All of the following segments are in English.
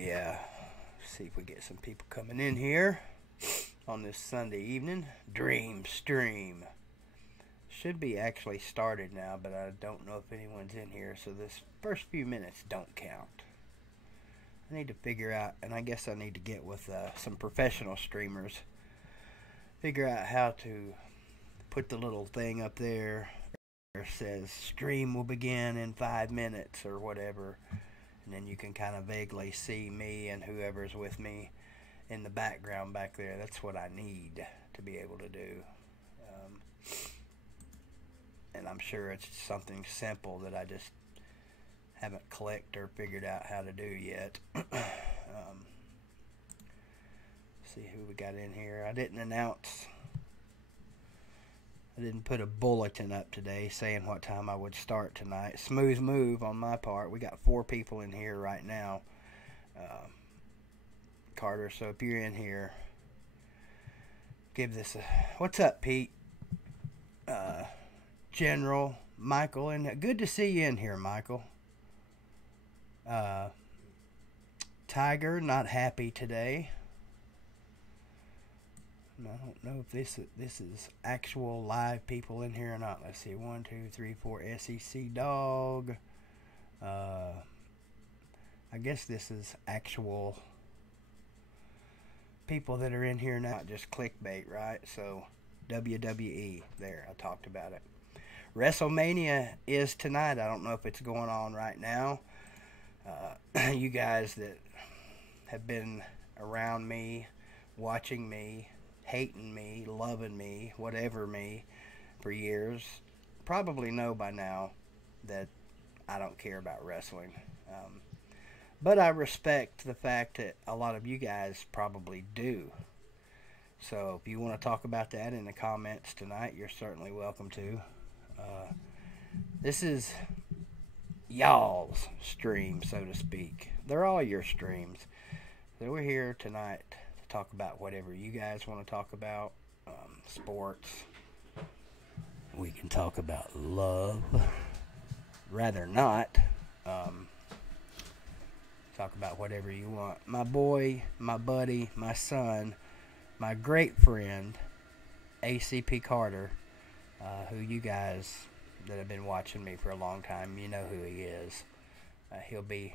Yeah. See if we get some people coming in here on this Sunday evening. Dream Stream. Should be actually started now, but I don't know if anyone's in here, so this first few minutes don't count. I need to figure out, and I guess I need to get with some professional streamers, figure out how to put the little thing up there that says stream will begin in 5 minutes or whatever, and then you can kind of vaguely see me and whoever's with me in the background back there. That's what I need to be able to do. And I'm sure it's something simple that I just haven't clicked or figured out how to do yet. See who we got in here. I didn't put a bulletin up today saying what time I would start tonight. Smooth move on my part. We got 4 people in here right now. Carter, so if you're in here, give this a... What's up, Pete? General Michael, and good to see you in here, Michael. Tiger, not happy today. I don't know if this is actual live people in here or not. Let's see. 1, 2, 3, 4. SEC Dog. I guess this is actual people that are in here now. Not just clickbait, right? So WWE. There, I talked about it. WrestleMania is tonight. I don't know if it's going on right now. You guys that have been around me, watching me, hating me, loving me, whatever me, for years, probably know by now that I don't care about wrestling. But I respect the fact that a lot of you guys probably do. So if you want to talk about that in the comments tonight, you're certainly welcome to. This is y'all's stream, so to speak. They're all your streams. So we're here tonight to talk about whatever you guys want to talk about. Sports. We can talk about love. Rather not. Talk about whatever you want. My boy, my buddy, my son, my great friend, ACP Carter, who you guys that have been watching me for a long time, you know who he is. He'll be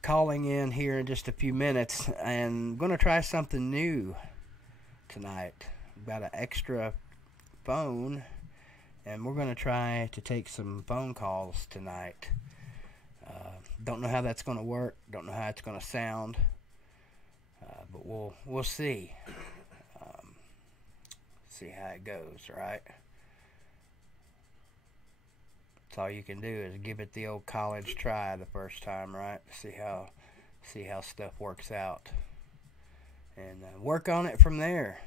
calling in here in just a few minutes, and I'm going to try something new tonight. I've got an extra phone, and we're going to try to take some phone calls tonight. Don't know how that's going to work. Don't know how it's going to sound, but we'll see. See how it goes, right? That's all you can do is give it the old college try the first time, right? See how stuff works out, and work on it from there.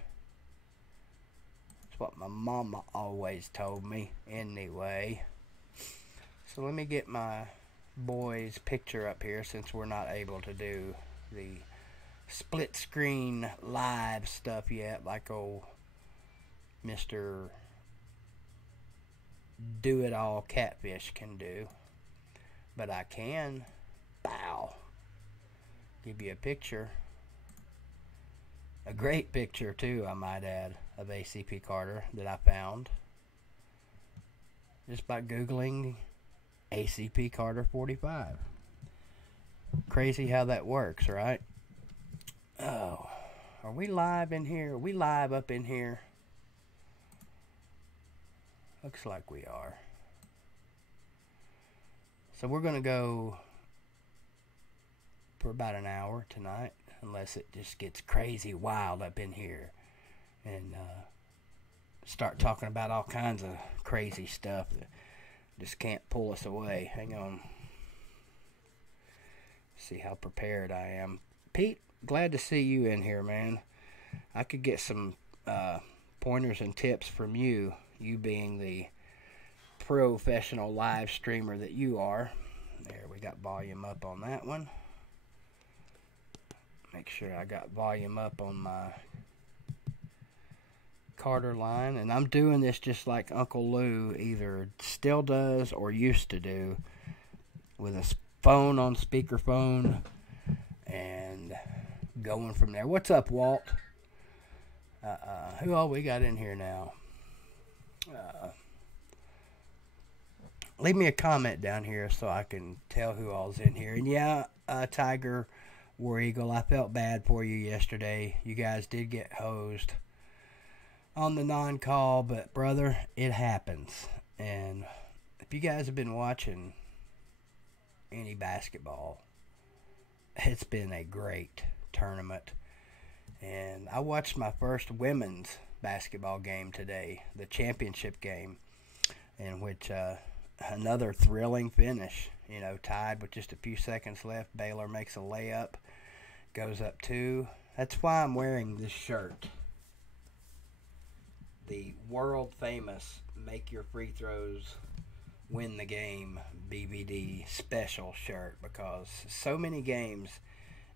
That's what my mama always told me, anyway. So let me get my boy's picture up here, since we're not able to do the split screen live stuff yet, like old Mr. Do-It-All Catfish can do. But I can, give you a picture. A great picture, too, I might add, of ACP Carter that I found just by Googling ACP Carter 45. Crazy how that works, right? Oh, are we live in here? Are we live up in here? Looks like we are. So we're going to go for about an hour tonight, unless it just gets crazy wild up in here and start talking about all kinds of crazy stuff that just can't pull us away. Hang on. See how prepared I am. Pete, glad to see you in here, man. I could get some pointers and tips from you being the professional live streamer that you are. There, we got volume up on that one. Make sure I got volume up on my Carter line, and I'm doing this just like Uncle Lou either still does or used to do, with a phone on speakerphone going from there. What's up, Walt? Who all we got in here now? Leave me a comment down here so I can tell who all's in here. And yeah, Tiger, War Eagle, I felt bad for you yesterday. You guys did get hosed on the non-call, but brother, it happens. And if you guys have been watching any basketball, it's been a great tournament. And I watched my first women's basketball game today, the championship game, in which another thrilling finish, tied with just a few seconds left. Baylor makes a layup, goes up 2. That's why I'm wearing this shirt. The world famous Make Your Free Throws Win the Game BVD special shirt, because so many games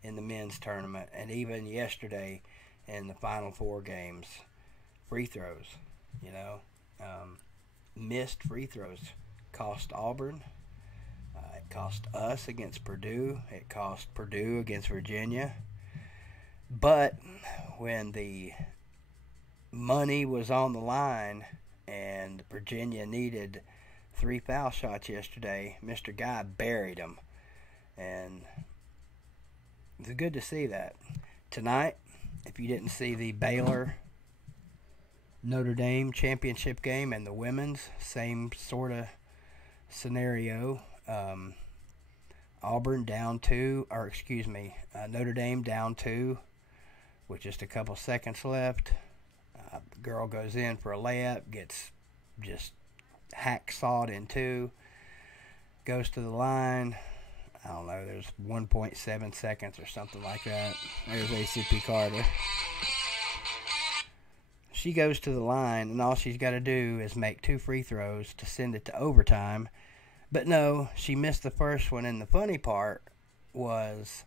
in the men's tournament, and even yesterday in the Final Four games, free throws, missed free throws cost Auburn. It cost us against Purdue. It cost Purdue against Virginia. But when the money was on the line and Virginia needed 3 foul shots yesterday, Mr. Guy buried them. And it's good to see that. Tonight, if you didn't see the Baylor Notre Dame championship game and the women's, same sort of scenario. Auburn down 2, Notre Dame down 2 with just a couple seconds left. The girl goes in for a layup, gets just hacksawed in 2, goes to the line. I don't know, there's 1.7 seconds or something like that. There's ACP Carter. She goes to the line, and all she's got to do is make 2 free throws to send it to overtime. But no, she missed the first one, and the funny part was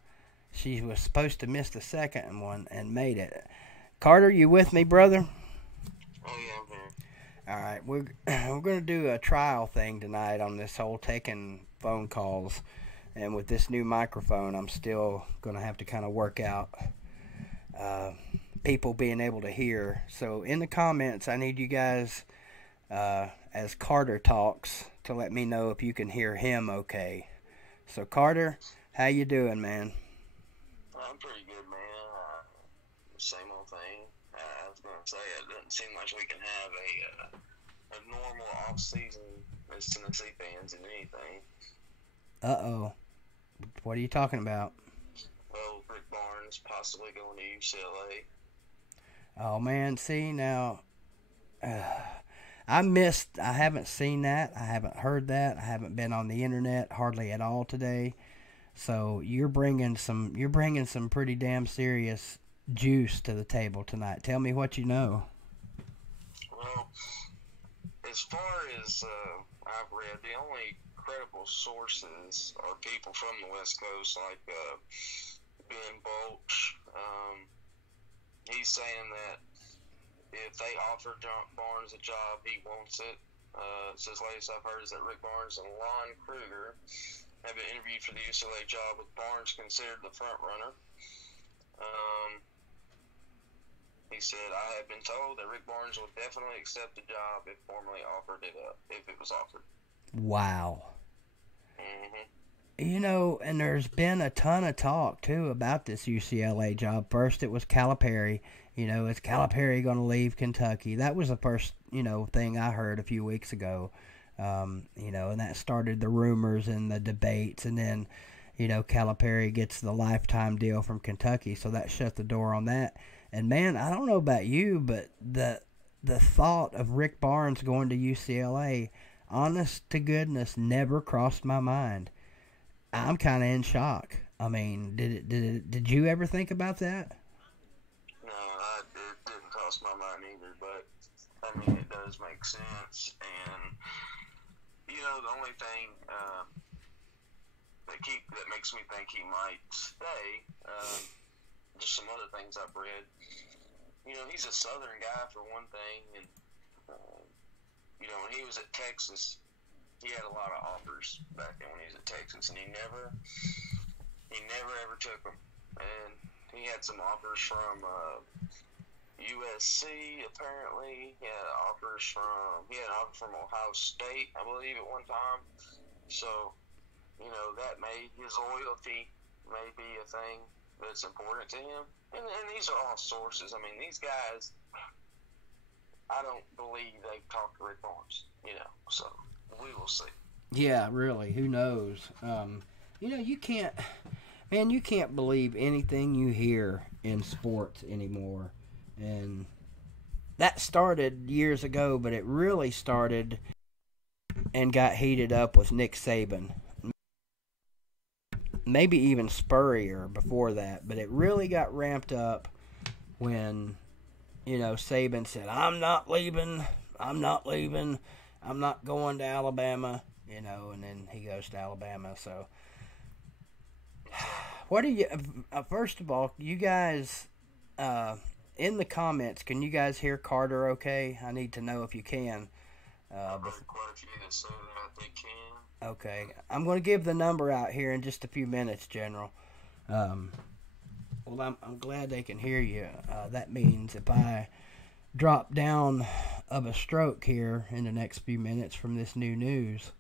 she was supposed to miss the second one and made it. Carter, you with me, brother? Oh, yeah, I'm here. All right, we're going to do a trial thing tonight on this whole taking phone calls. And with this new microphone, I'm still going to have to kind of work out people being able to hear. So in the comments, I need you guys, as Carter talks, to let me know if you can hear him okay. So Carter, how you doing, man? I'm pretty good, man. Same old thing. I was going to say, it doesn't seem like we can have a normal off-season as Tennessee fans in anything. Uh-oh. What are you talking about? Well, Rick Barnes possibly going to UCLA. Oh, man, see, now, I haven't seen that. I haven't heard that. I haven't been on the internet hardly at all today. So you're bringing some pretty damn serious juice to the table tonight. Tell me what you know. Well, as far as I've read, the only credible sources are people from the West Coast, like Ben Bolch. He's saying that if they offer Barnes a job, he wants it. Says latest I've heard is that Rick Barnes and Lon Kruger have been interviewed for the UCLA job, with Barnes considered the front runner. He said, I have been told that Rick Barnes would definitely accept the job if formally offered it up, if it was offered. Wow. Mm-hmm. And there's been a ton of talk, too, about this UCLA job. First, it was Calipari. Is Calipari going to leave Kentucky? That was the first, thing I heard a few weeks ago. And that started the rumors and the debates. And then, Calipari gets the lifetime deal from Kentucky, so that shut the door on that. And, man, I don't know about you, but the thought of Rick Barnes going to UCLA, honest to goodness, never crossed my mind. I'm kind of in shock. I mean, did you ever think about that? No, it didn't cross my mind either, but, I mean, it does make sense. And, the only thing that makes me think he might stay, just some other things I've read. He's a Southern guy for one thing, and when he was at Texas, he had a lot of offers back then when he was at Texas, and he never ever took them. And he had some offers from USC, apparently. He had an offer from Ohio State, I believe, at one time. So, you know, that his loyalty may be a thing that's important to him. And these are all sources. I mean, these guys, I don't believe they've talked to Rick Barnes, you know. So, we will see. Yeah, really. Who knows? You know, you can't believe anything you hear in sports anymore. And that started years ago, but it really started and got heated up with Nick Saban. Maybe even Spurrier before that, but it really got ramped up when, you know, Saban said, I'm not leaving, I'm not going to Alabama, you know, and then he goes to Alabama. So, what do you, first of all, you guys, in the comments, can you guys hear Carter okay? I need to know if you can. I've heard quite a few that say that they can. Okay. I'm going to give the number out here in just a few minutes, General. Well, I'm glad they can hear you. That means if I drop down of a stroke here in the next few minutes from this new news,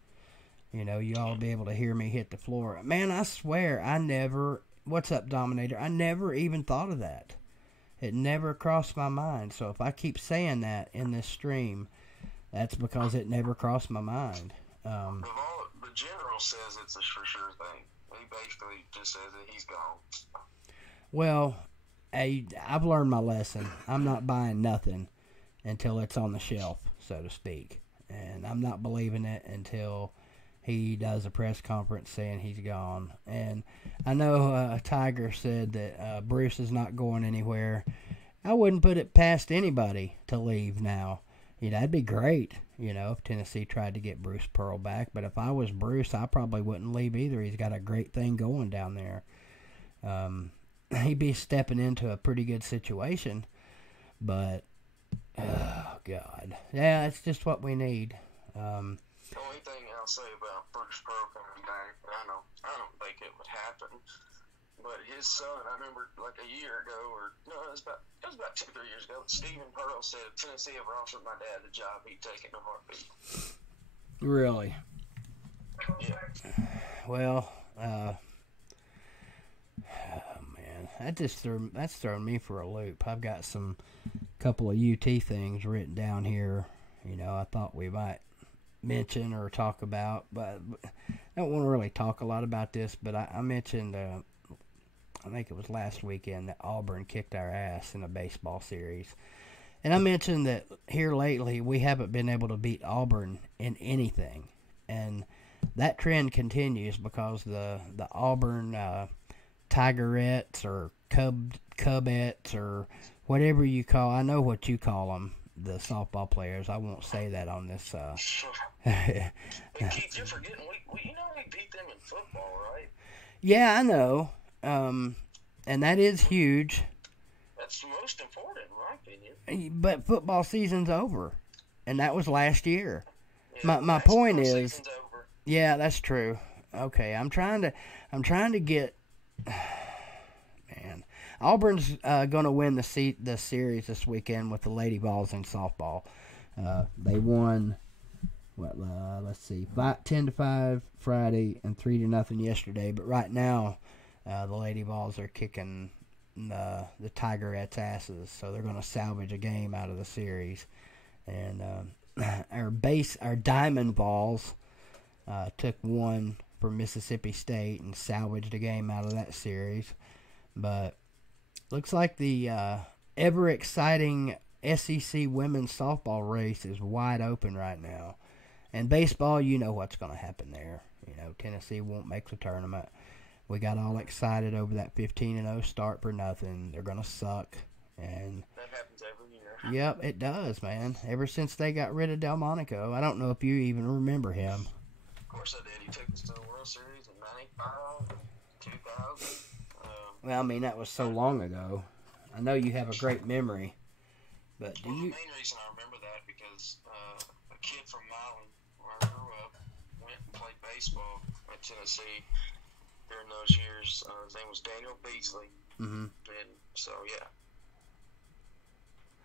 you know, you all will be able to hear me hit the floor. Man, I swear, what's up, Dominator? I never even thought of that. It never crossed my mind. So if I keep saying that in this stream, that's because it never crossed my mind. The general says it's a for sure thing. He basically just says that he's gone. Well, I've learned my lesson. I'm not buying nothing until it's on the shelf, so to speak. And I'm not believing it until he does a press conference saying he's gone. And I know Tiger said that Bruce is not going anywhere. I wouldn't put it past anybody to leave now. You know, that'd be great, you know, if Tennessee tried to get Bruce Pearl back. But if I was Bruce, I probably wouldn't leave either. He's got a great thing going down there. He'd be stepping into a pretty good situation. But, oh, God. Yeah, it's just what we need. The only thing I'll say about Bruce Pearl coming back, I don't think it would happen. But his son, I remember like a year ago, it was about 2-3 years ago, Stephen Pearl said if Tennessee ever offered my dad the job, he'd take it in a heartbeat. Really? Yeah. Well, oh man, that's thrown me for a loop. I've got some couple of UT things written down here. You know, I thought we might mention or talk about, but I don't want to really talk a lot about this. But I mentioned, I think it was last weekend, that Auburn kicked our ass in a baseball series. And I mentioned that here lately we haven't been able to beat Auburn in anything. And that trend continues because the Auburn Tigerettes or Cubettes or whatever you call, I know what you call them, the softball players. I won't say that on this. Hey, Keith, you're forgetting, we beat them in football, right? Yeah, I know. And that is huge. That's the most important, in my opinion. But football season's over, and that was last year. Yeah, my point is, over. Yeah, that's true. Okay, I'm trying to get. Man, Auburn's going to win the series this weekend with the Lady Vols in softball. They won. Let's see, 10-5 Friday and 3-0 yesterday. But right now, the Lady Vols are kicking the Tigerettes' asses, so they're going to salvage a game out of the series. And our Diamond Vols took one from Mississippi State and salvaged a game out of that series. But looks like the ever exciting SEC women's softball race is wide open right now. And baseball, you know what's going to happen there. You know, Tennessee won't make the tournament. We got all excited over that 15-0 start for nothing. They're going to suck. And that happens every year. Yep, it does, man. Ever since they got rid of Delmonico. I don't know if you even remember him. Of course I did. He took us to the World Series in 95, 2000. Well, I mean, that was so long ago. I know you have a great memory. But The main reason I remember that because a kid from Milan, where I grew up, went and played baseball at Tennessee during those years. His name was Daniel Beasley, Mm-hmm. And so, yeah,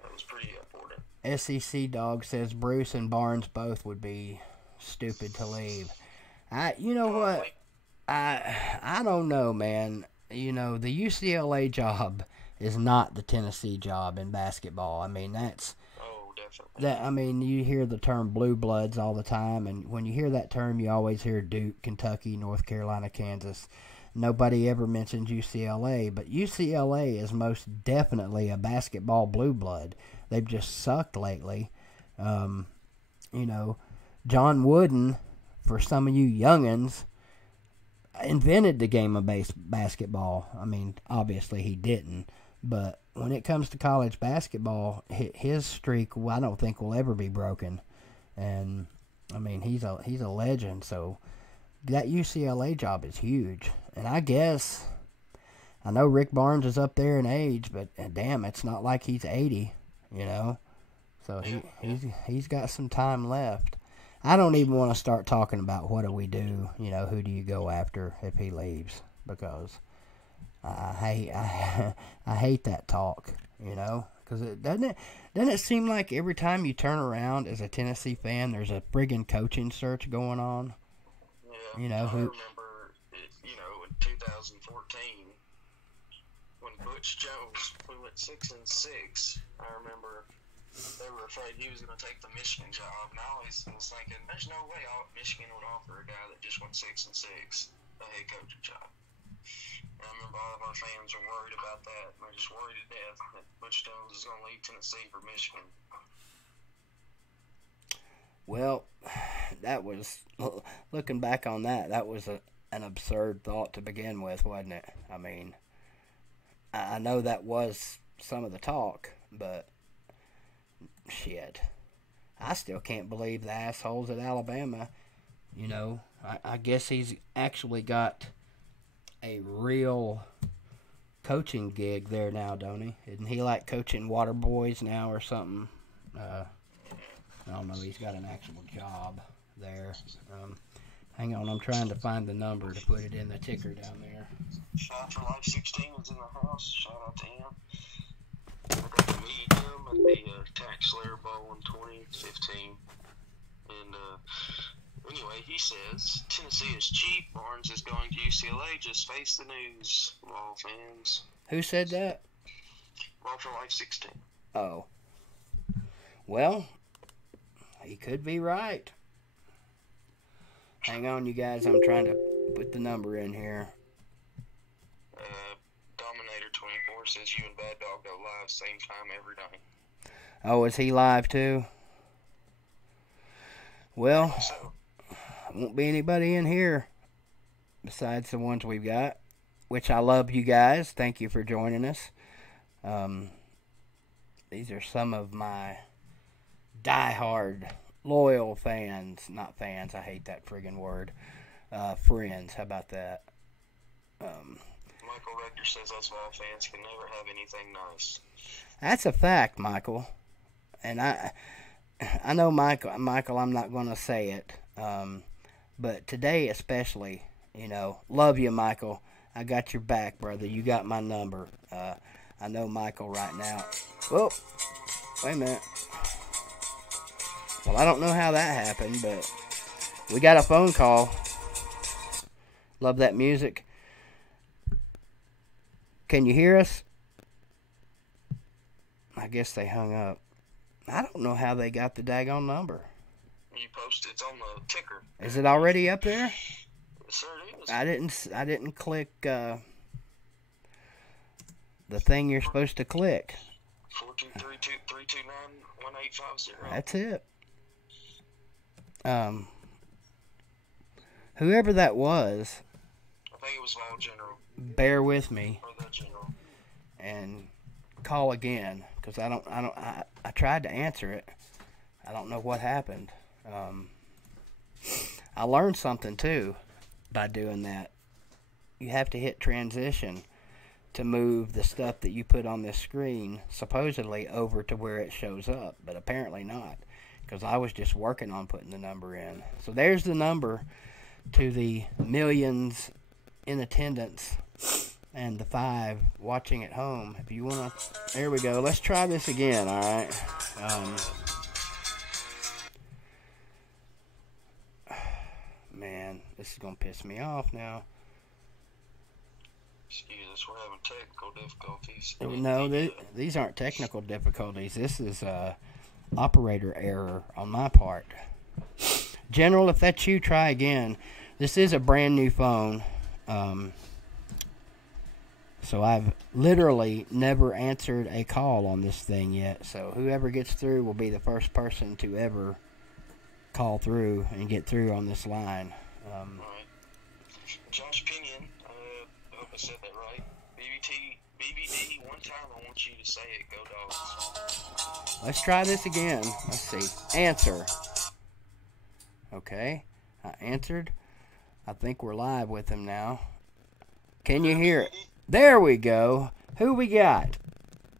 that was pretty important. SEC Dog says Bruce and Barnes both would be stupid to leave. You know what? I don't know, man. You know, the UCLA job is not the Tennessee job in basketball. I mean, that's definitely. I mean, you hear the term blue bloods all the time, and when you hear that term, you always hear Duke, Kentucky, North Carolina, Kansas. Nobody ever mentions UCLA, but UCLA is most definitely a basketball blue blood. They've just sucked lately. You know, John Wooden, for some of you youngins, invented the game of basketball. I mean, obviously he didn't, but when it comes to college basketball, his streak, I don't think will ever be broken. And I mean, he's a legend. So that UCLA job is huge. And I guess I know Rick Barnes is up there in age, but damn, it's not like he's 80, you know. So he's got some time left. I don't even want to start talking about what do we do, you know, who do you go after if he leaves, because I hate that talk, you know, because doesn't it seem like every time you turn around as a Tennessee fan, there's a friggin' coaching search going on? Yeah, you know, I remember, in 2014 when Butch Jones went 6-6. I remember they were afraid he was going to take the Michigan job, and I always was thinking, there's no way Michigan would offer a guy that just went 6-6 a head coaching job. And I remember all of our fans were worried about that, and they're just worried to death that Butch Jones is going to leave Tennessee for Michigan. Well, that was, looking back on that was an absurd thought to begin with, wasn't it? I mean, I know that was some of the talk, but shit, I still can't believe the assholes at Alabama. You know, I guess he's actually got a real coaching gig there now, don't he? Isn't he like coaching water boys now or something? I don't know. He's got an actual job there. Hang on, I'm trying to find the number to put it in the ticker down there. Shot for Life 16 was in the house. Shout out to him. I got to meet him at the Tax Slayer Bowl in 2015. And anyway, he says, Tennessee is cheap. Barnes is going to UCLA. Just face the news, Vol fans. Who said that? Ball for Life 16. Oh. Well, he could be right. Hang on, you guys. I'm trying to put the number in here. Dominator 24 says you and Bad Dog go live same time every night. Oh, is he live too? Well, won't be anybody in here besides the ones we've got, which I love you guys. Thank you for joining us. These are some of my diehard, loyal fans. Not fans, I hate that friggin' word. Friends, how about that? Michael Rector says us Vol fans can never have anything nice. That's a fact, Michael. And I know, Michael, I'm not going to say it. But today especially, you know, love you, Michael. I got your back, brother. You got my number. I know Michael right now. Whoa, wait a minute. Well, I don't know how that happened, but we got a phone call. Love that music. Can you hear us? I guess they hung up. I don't know how they got the daggone number. You posted it's on the ticker. Is it already up there? Yes, sir, it is. I didn't click the thing you're supposed to click. 423-329-1850. That's it. Whoever that was, I think it was Vol General. bear with me Or the General. and call again, because I tried to answer it. I don't know what happened. I learned something too by doing that. You have to hit transition to move the stuff that you put on this screen supposedly over to where it shows up, but apparently not, because I was just working on putting the number in. So there's the number to the millions in attendance and the 5 watching at home, if you want to, there we go. Let's try this again, all right? Man, this is going to piss me off now. Excuse us, we're having technical difficulties. No, these aren't technical difficulties. This is operator error on my part. General, if that's you, try again. This is a brand new phone. So I've literally never answered a call on this thing yet. So whoever gets through will be the first person to ever call through and get through on this line. All right. Josh Pinion, I hope I said that right. BBD, one time I want you to say it. Go Dogs. Let's try this again. Let's see. Answer. Okay. I answered. I think we're live with him now. Can you hear it? There we go. Who we got?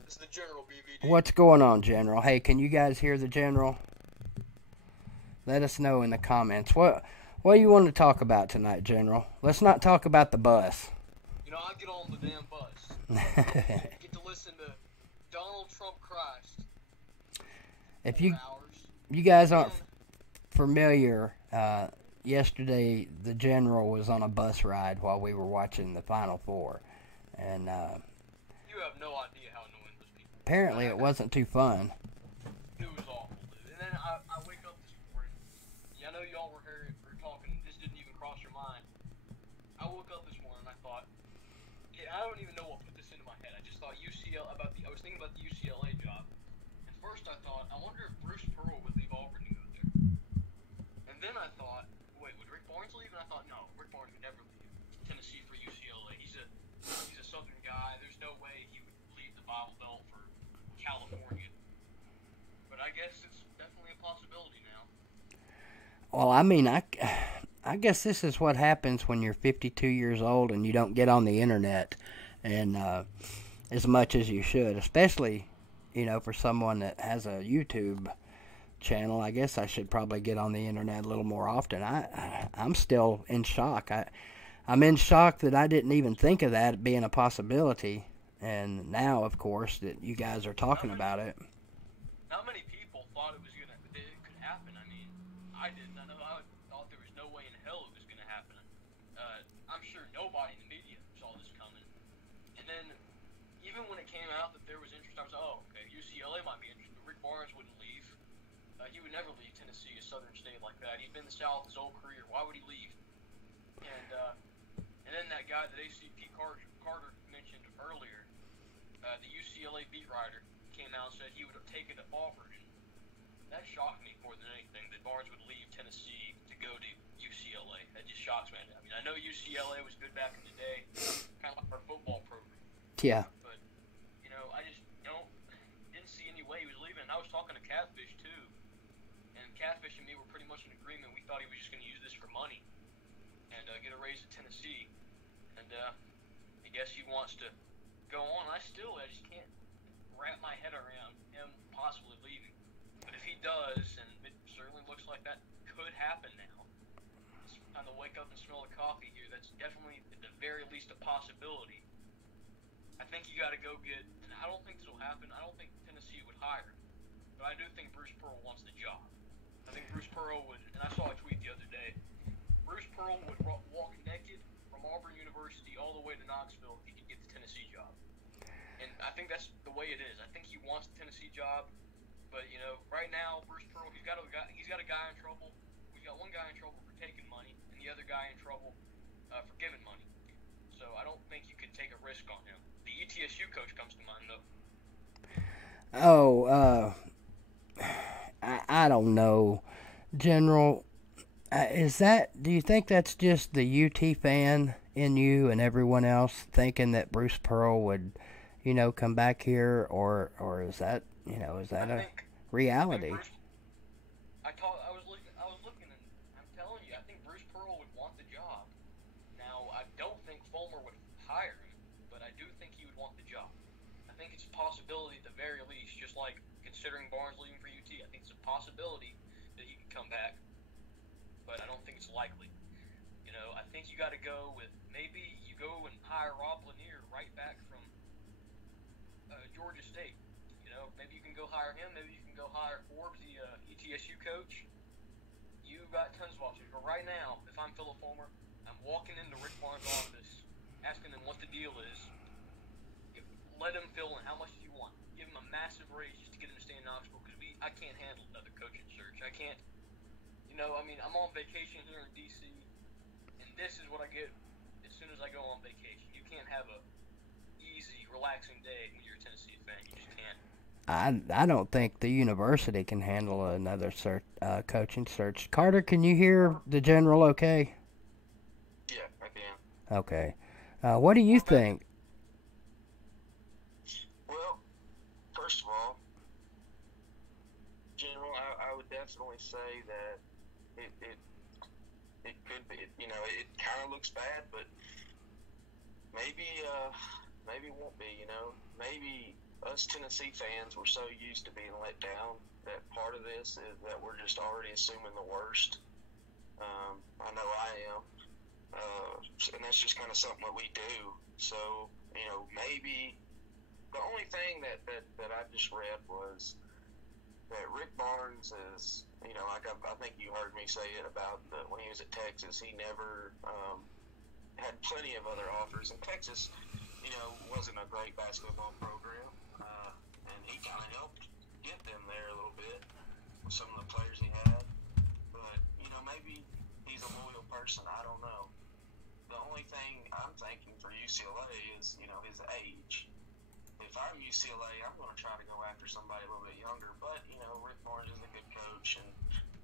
It's the General BBD. What's going on, General? Hey, can you guys hear the General? Let us know in the comments. What do you want to talk about tonight, General? Let's not talk about the bus. You know, I get on the damn bus. Get to listen to Donald Trump Christ. If you guys aren't familiar, yesterday the General was on a bus ride while we were watching the Final Four. And you have no idea how annoying those people are. Apparently it wasn't too fun. It was awful, dude. And then I wake up this morning. I know y'all were here for talking. This didn't even cross your mind. I woke up this morning and I thought, I don't even know what put this into my head. I just thought I was thinking about the UCLA job. And first I thought, I wonder if Bruce Pearl would leave Auburn to go there. And then I thought, wait, would Rick Barnes leave? And I thought, no, Rick Barnes would never leave Tennessee for UCLA. He's a Southern guy. There's no way he would leave the Bible Belt for California. But I guess it's definitely a possibility now. Well, I mean, I guess this is what happens when you're 52 years old and you don't get on the internet and as much as you should, especially, for someone that has a YouTube channel. I guess I should probably get on the internet a little more often. I'm still in shock. I'm in shock that I didn't even think of that being a possibility, and now, of course, that you guys are talking about it. Not many people thought it could happen. I mean, I didn't. I thought there was no way in hell it was going to happen. I'm sure nobody in the media saw this coming. And then, even when it came out that there was interest, I was like, oh, okay, UCLA might be interested, but Rick Barnes wouldn't leave. He would never leave Tennessee, a southern state like that. He'd been in the South his whole career. Why would he leave? And then that guy that ACP Carter mentioned earlier, the UCLA beat writer, came out and said he would have taken an offer. That shocked me more than anything, that Barnes would leave Tennessee to go to UCLA. That just shocks me. I mean, I know UCLA was good back in the day, kind of like our football program. Yeah. But, I just didn't see any way he was leaving. And I was talking to Catfish, too. And Catfish and me were pretty much in agreement. We thought he was just going to use this for money and get a raise at Tennessee. And I guess he wants to go on. I just can't wrap my head around him possibly leaving. But if he does, and it certainly looks like that could happen now, it's kind of wake up and smell the coffee here. That's definitely, at the very least, a possibility. I think you got to go get, and I don't think this will happen. I don't think Tennessee would hire him. But I do think Bruce Pearl wants the job. I think Bruce Pearl would, and I saw a tweet the other day, Bruce Pearl would walk naked from Auburn University all the way to Knoxville if he could get the Tennessee job. And I think that's the way it is. I think he wants the Tennessee job. But, right now, Bruce Pearl, he's got a guy in trouble. We've got one guy in trouble for taking money, and the other guy in trouble for giving money. So I don't think you could take a risk on him. The ETSU coach comes to mind, though. Oh, I don't know, General. Do you think that's just the UT fan in you and everyone else thinking that Bruce Pearl would, come back here, or is that, is that a reality? I was looking, and I'm telling you, I think Bruce Pearl would want the job. Now, I don't think Fulmer would hire him, but I do think he would want the job. I think it's a possibility at the very least, just like considering Barnes leaving for UT. I think it's a possibility that he can come back, but I don't think it's likely. I think you got to go with, maybe you go and hire Rob Lanier right back from Georgia State. You know, maybe you can go hire him. Maybe you can go hire Forbes, the ETSU coach. You got tons of options. But right now, if I'm Philip Fulmer, I'm walking into Rick Barnes' office, asking him what the deal is. Let him fill in. How much do you want? Give him a massive raise just to get him to stay in Knoxville, because I can't handle another coaching search. I can't. You know, I mean, I'm on vacation here in D.C., and this is what I get as soon as I go on vacation. You can't have a easy, relaxing day when you're a Tennessee fan. You just can't. I don't think the university can handle another coaching search. Carter, can you hear the general okay? Yeah, I can. Okay. What do you think? Well, first of all, General, I would definitely say that it could be. You know, it kind of looks bad, but maybe it won't be. You know, maybe us Tennessee fans were so used to being let down that part of this is that we're just already assuming the worst. I know I am, and that's just kind of something that we do. So, you know, maybe the only thing that I just read was that Rick Barnes is, you know, like I think you heard me say it about when he was at Texas, he never had plenty of other offers. And Texas, you know, wasn't a great basketball program, and he kind of helped get them there a little bit with some of the players he had. But, you know, maybe he's a loyal person. I don't know. The only thing I'm thinking for UCLA is, you know, his age. If I'm UCLA, I'm going to try to go after somebody a little bit younger. But, you know, Rick Barnes is a good coach, and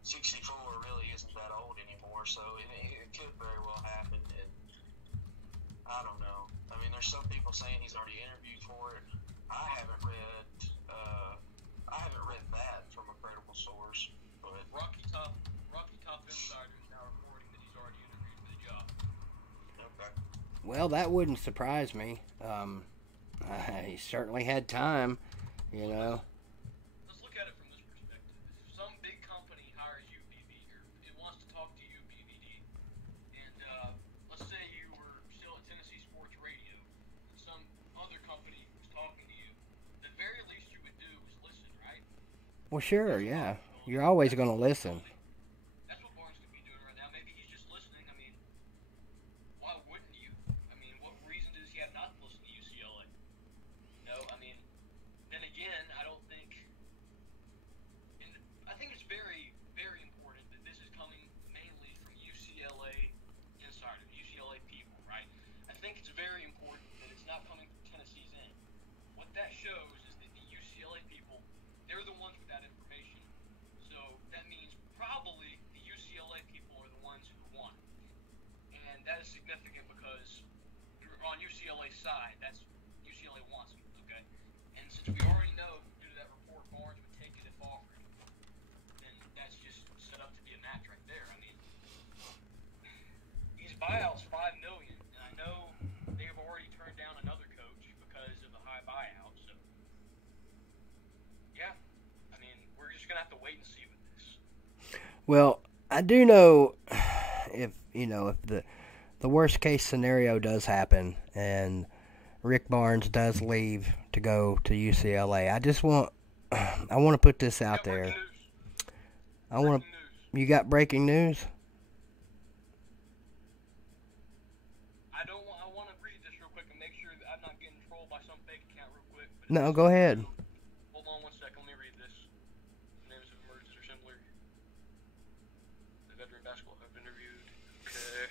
64 really isn't that old anymore. So it could very well happen. And I don't know. I mean, there's some people saying he's already interviewed for it. I haven't read that from a credible source. But Rocky Top Insider is now reporting that he's already interviewed for the job. okay. Well, that wouldn't surprise me. He certainly had time, you know. Let's look at it from this perspective. If some big company hires UBB or it wants to talk to UBVD, and let's say you were still at Tennessee Sports Radio, and some other company was talking to you, the very least you would do is listen, right? Well, sure, yeah. You're always going to listen. That's what Barnes could be doing right now. Maybe he's just listening. I mean, why wouldn't you? I mean, what reason does he have not to listen to UCLA? No, I mean, then again, I think it's very, very important that this is coming mainly from UCLA insiders, UCLA people, right? I think it's very important that it's not coming from Tennessee's end. What that shows is that the UCLA people, they're the ones with that information. So that means probably the UCLA people are the ones who won. And that is significant because on UCLA's side, that's UCLA wants him, okay? And since we already know due to that report Barnes would take it if offered, then that's just set up to be a match right there. I mean, these buyouts $5 million, and I know they've already turned down another coach because of the high buyout. So, yeah, I mean, we're just gonna have to wait and see with this. Well, I do know if the worst case scenario does happen and Rick Barnes does leave to go to UCLA, I want to put this out there. You got breaking news? I want to read this real quick and make sure that I'm not getting trolled by some fake account real quick. No, go ahead. Hold on 1 second. Let me read this. Names of emergencies are similar. The veteran basketball have been interviewed. Okay.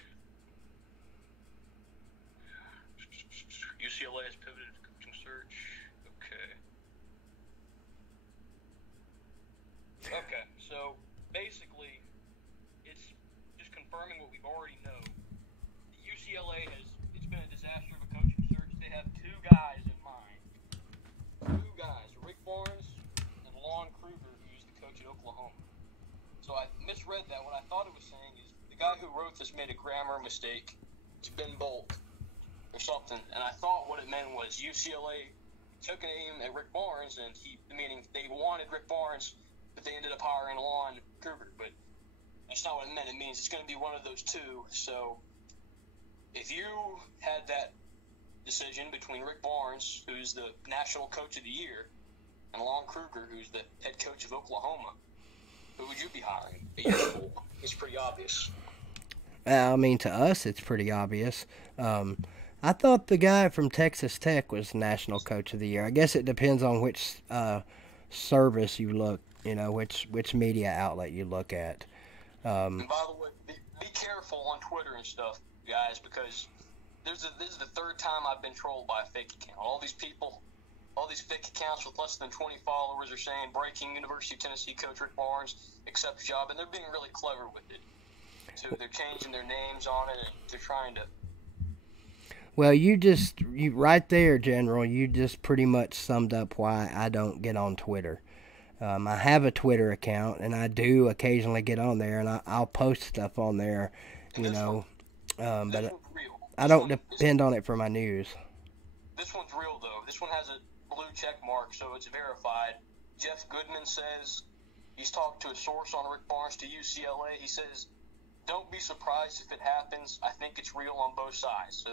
UCLA has pivoted to coaching search. Okay. Okay, so basically, it's just confirming what we've already know. The UCLA it's been a disaster of a coaching search. They have two guys in mind. Two guys, Rick Barnes and Lon Kruger, who's the coach at Oklahoma. So I misread that. What I thought it was saying is the guy who wrote this made a grammar mistake. It's Ben Bolt or something. And I thought what it meant was UCLA took an aim at Rick Barnes, and meaning they wanted Rick Barnes, but they ended up hiring Lon Kruger. But that's not what it meant. It means it's going to be one of those two. So if you had that decision between Rick Barnes, who's the National Coach of the Year, and Lon Kruger, who's the head coach of Oklahoma, who would you be hiring? It's pretty obvious. I mean, to us, it's pretty obvious. I thought the guy from Texas Tech was National Coach of the Year. I guess it depends on which service you look, which media outlet you look at. And by the way, be careful on Twitter and stuff, guys, because this is the third time I've been trolled by a fake account. All these fake accounts with less than 20 followers are saying breaking University of Tennessee coach Rick Barnes accepts job, and they're being really clever with it. So they're changing their names on it, and they're trying to. Well, you right there, General, you just pretty much summed up why I don't get on Twitter. I have a Twitter account, and I do occasionally get on there, and I'll post stuff on there, but I don't depend on it for my news. This one's real, though. This one has a blue check mark, so it's verified. Jeff Goodman says he's talked to a source on Rick Barnes to UCLA. He says, don't be surprised if it happens. I think it's real on both sides. So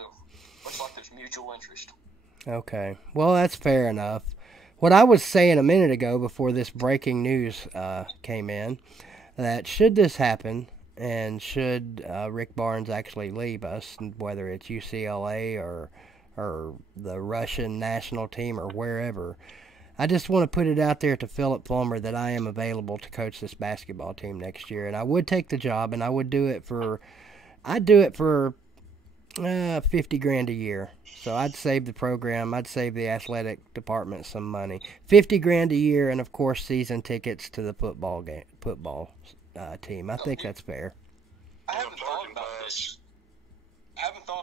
looks like there's mutual interest. Okay. Well, that's fair enough. What I was saying a minute ago before this breaking news came in, that should this happen and should Rick Barnes actually leave us, whether it's UCLA or the Russian national team or wherever, I just want to put it out there to Philip Fulmer that I am available to coach this basketball team next year, and I would take the job, and I would do it for $50,000 a year. So I'd save the program, I'd save the athletic department some money. $50,000 a year, and of course season tickets to the football team. I think that's fair. I haven't thought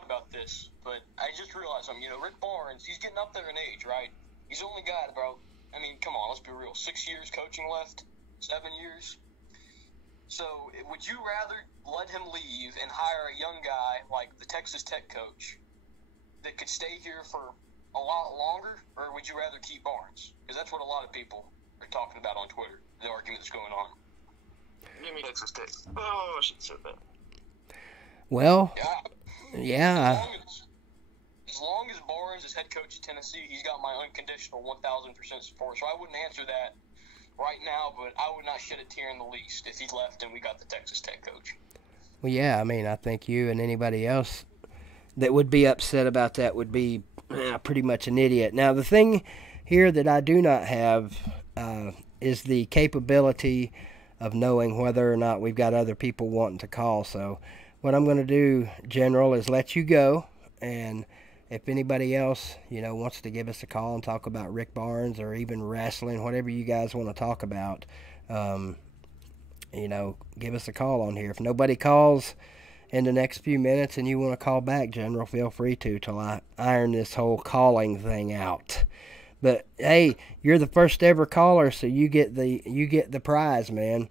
about this, but I just realized something. Rick Barnes, he's getting up there in age, right? He's only got about, come on, let's be real, 6 years coaching left, 7 years. So would you rather let him leave and hire a young guy like the Texas Tech coach that could stay here for a lot longer, or would you rather keep Barnes? Because that's what a lot of people are talking about on Twitter, the argument that's going on. Give me Texas Tech. Oh, I should have said that. Well, yeah. As long as Barnes is head coach of Tennessee, he's got my unconditional 1,000% support. So I wouldn't answer that right now, but I would not shed a tear in the least if he left and we got the Texas Tech coach. Well, yeah, I think you and anybody else that would be upset about that would be pretty much an idiot. Now, the thing here that I do not have is the capability of knowing whether or not we've got other people wanting to call. So what I'm going to do, General, is let you go, and if anybody else, wants to give us a call and talk about Rick Barnes or even wrestling, whatever you guys want to talk about, give us a call on here. If nobody calls in the next few minutes and you want to call back, General, feel free to till I iron this whole calling thing out. But hey, you're the first ever caller, so you get the prize, man.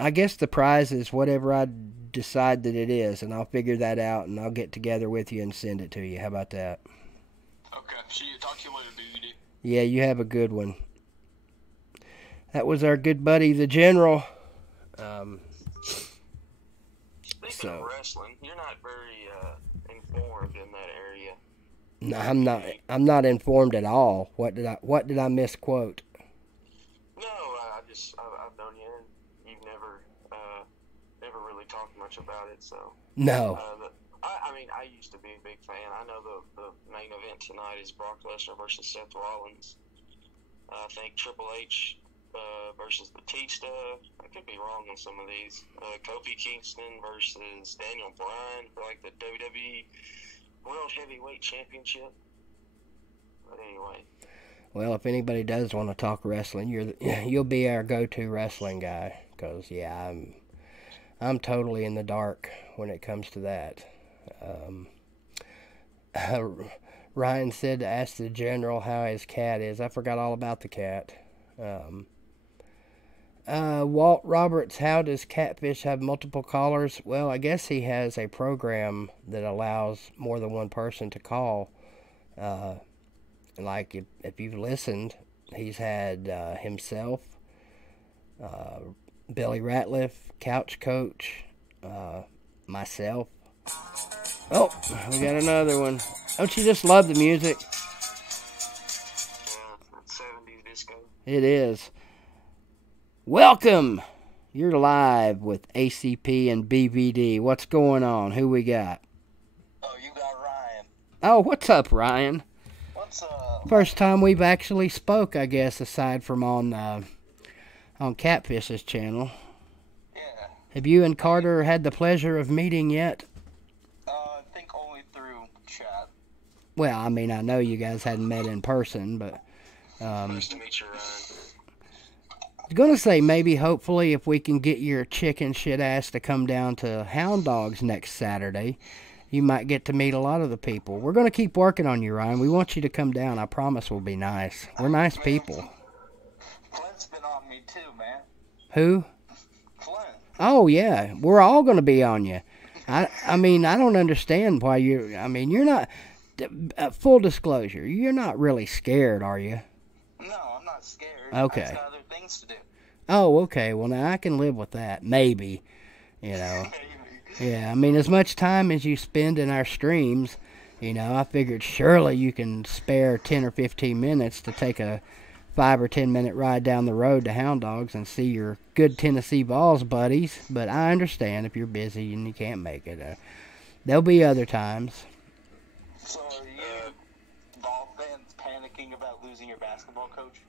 I guess the prize is whatever I decide that it is, and I'll figure that out, and I'll get together with you and send it to you. How about that? Okay. See you. Talk to you later, dude. Yeah, you have a good one. That was our good buddy, the General. Speaking of wrestling, you're not very informed in that area. No, I'm not informed at all. What did I misquote? No, I've known you, and you've never really talked much about it. So no. I used to be a big fan. I know the main event tonight is Brock Lesnar versus Seth Rollins. I think Triple H versus Batista. I could be wrong on some of these. Kofi Kingston versus Daniel Bryan for like the WWE World Heavyweight Championship. But anyway. Well, if anybody does want to talk wrestling, you'll be our go-to wrestling guy. Because I'm totally in the dark when it comes to that. Ryan said to ask the General how his cat is. I forgot all about the cat. Walt Roberts, how does Catfish have multiple callers? Well, I guess he has a program that allows more than one person to call. Like if you've listened, he's had himself, Billy Ratliff, Couch Coach, myself. Oh, we got another one. Don't you just love the music? Yeah, it's 70s disco. It is. Welcome. You're live with ACP and BVD. What's going on? Who we got? Oh, you got Ryan. Oh, what's up, Ryan? What's up? First time we've actually spoke, I guess, aside from on Catfish's channel. Yeah. Have you and Carter had the pleasure of meeting yet? I think only through chat. Well, I mean, I know you guys hadn't met in person, but Nice to meet you, Ryan. I was going to say maybe, hopefully, if we can get your chicken shit ass to come down to Hound Dogs next Saturday, you might get to meet a lot of the people. We're going to keep working on you, Ryan. We want you to come down. I promise we'll be nice. We're nice people. Flint's been on me too, man. Who? Flint. Oh, yeah. We're all going to be on you. I mean, I don't understand why you're... I mean, you're not... full disclosure, you're not really scared, are you? No, I'm not scared. Okay. I just got other things to do. Oh, okay. Well, now I can live with that. Maybe. You know. Yeah, I mean, as much time as you spend in our streams, you know, I figured surely you can spare 10 or 15 minutes to take a 5 or 10 minute ride down the road to Hound Dogs and see your good Tennessee Vols buddies. But I understand if you're busy and you can't make it. There'll be other times. So are you Vol fans panicking about losing your basketball coach?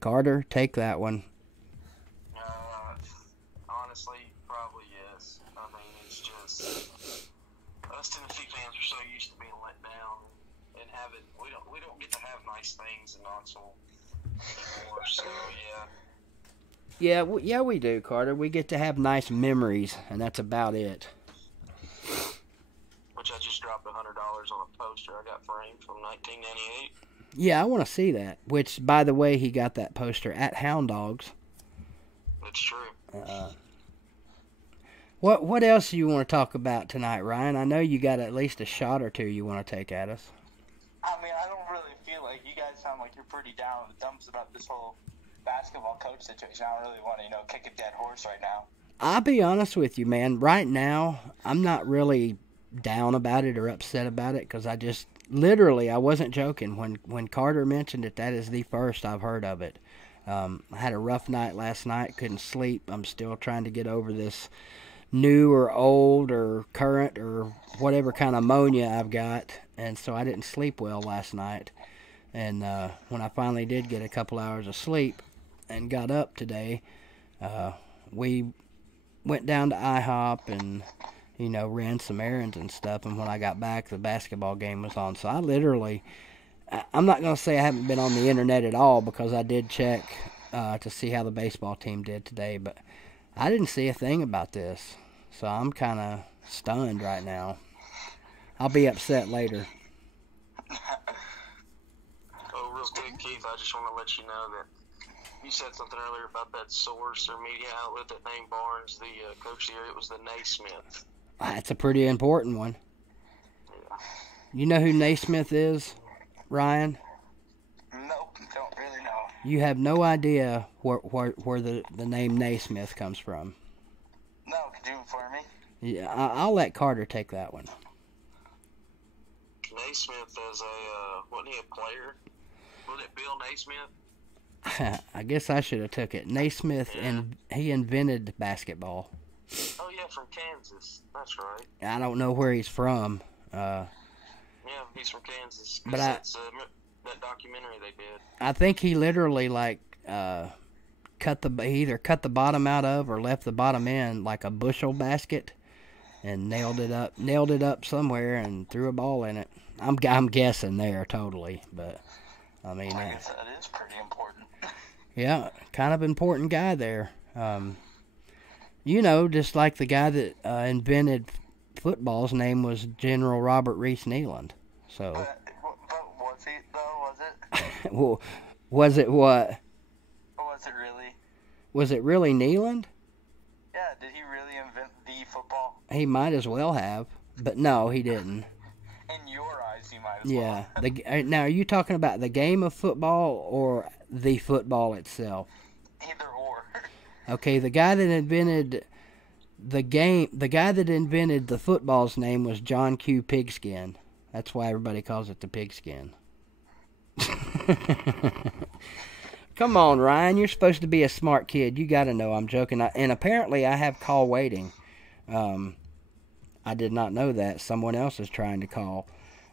Carter, take that one. Honestly, probably yes. I mean, it's just us Tennessee fans are so used to being let down and having we don't get to have nice things in Knoxville anymore. So yeah. Yeah, we do, Carter. We get to have nice memories, and that's about it. Which I just dropped $100 on a poster I got framed from 1998. Yeah, I want to see that. Which, by the way, he got that poster at Hound Dogs. That's true. What else do you want to talk about tonight, Ryan? I know you got at least a shot or two you want to take at us. I mean, I don't really feel like you guys sound like you're pretty down in the dumps about this whole basketball coach situation. I don't really want to, kick a dead horse right now. I'll be honest with you, man. Right now, I'm not really down about it or upset about it because I just literally, I wasn't joking when Carter mentioned it. That is the first I've heard of it. I had a rough night last night, couldn't sleep. I'm still trying to get over this new or old or current or whatever kind of pneumonia I've got, and so I didn't sleep well last night. And when I finally did get a couple hours of sleep and got up today, we went down to IHOP and ran some errands and stuff, and when I got back, the basketball game was on. So I literally, I'm not going to say I haven't been on the internet at all because I did check to see how the baseball team did today, but I didn't see a thing about this. So I'm kind of stunned right now. I'll be upset later. Oh, real quick, Keith, I just want to let you know that you said something earlier about that source or media outlet that named Barnes the coach of the year. It was the Naismith. That's a pretty important one. Yeah. You know who Naismith is, Ryan? Nope, don't really know. You have no idea where the name Naismith comes from. No, could you inform me? Yeah, I'll let Carter take that one. Naismith as wasn't he a player? Wasn't it Bill Naismith? I guess I should have took it. Naismith, and he invented basketball. Oh, yeah, from Kansas. That's right. I don't know where he's from. Yeah, he's from Kansas. But that's that documentary they did. I think he literally, he either cut the bottom out of or left the bottom in like a bushel basket and nailed it up somewhere and threw a ball in it. I'm guessing there totally, but I mean, I guess that is pretty important. Yeah, kind of important guy there. Just like the guy that invented football's name was General Robert Reese Neyland. So. But was he though? Was it? Well, was it what? Was it really? Was it really Neyland? Yeah, did he really invent the football? He might as well have, but no, he didn't. In your eyes, he might as well. Yeah. Now, are you talking about the game of football or the football itself? Either or. Okay, the guy that invented the guy that invented the football's name was John Q. Pigskin. That's why everybody calls it the pigskin. Come on, Ryan. You're supposed to be a smart kid. You got to know I'm joking. And apparently I have call waiting. I did not know that. Someone else is trying to call.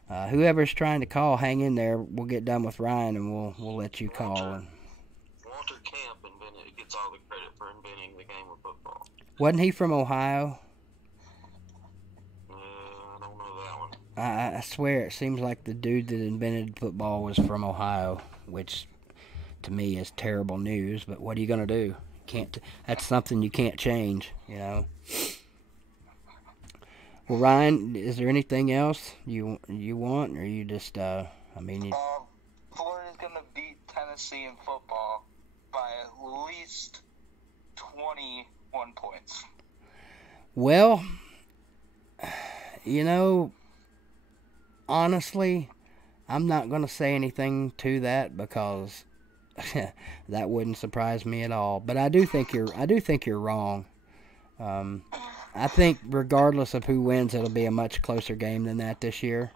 Whoever's trying to call, hang in there. We'll get done with Ryan, and we'll let you call. Walter Camp gets all the credit for inventing the game of football. Wasn't he from Ohio? I don't know that one. I swear it seems like the dude that invented football was from Ohio, which to me is terrible news. But what are you gonna do? That's something you can't change, you know. Well, Ryan, is there anything else you want, or you just Florida's gonna beat Tennessee in football by at least 21 points. Well, you know, honestly, I'm not gonna say anything to that because that wouldn't surprise me at all. But I do think you're wrong. I think regardless of who wins, it'll be a much closer game than that this year.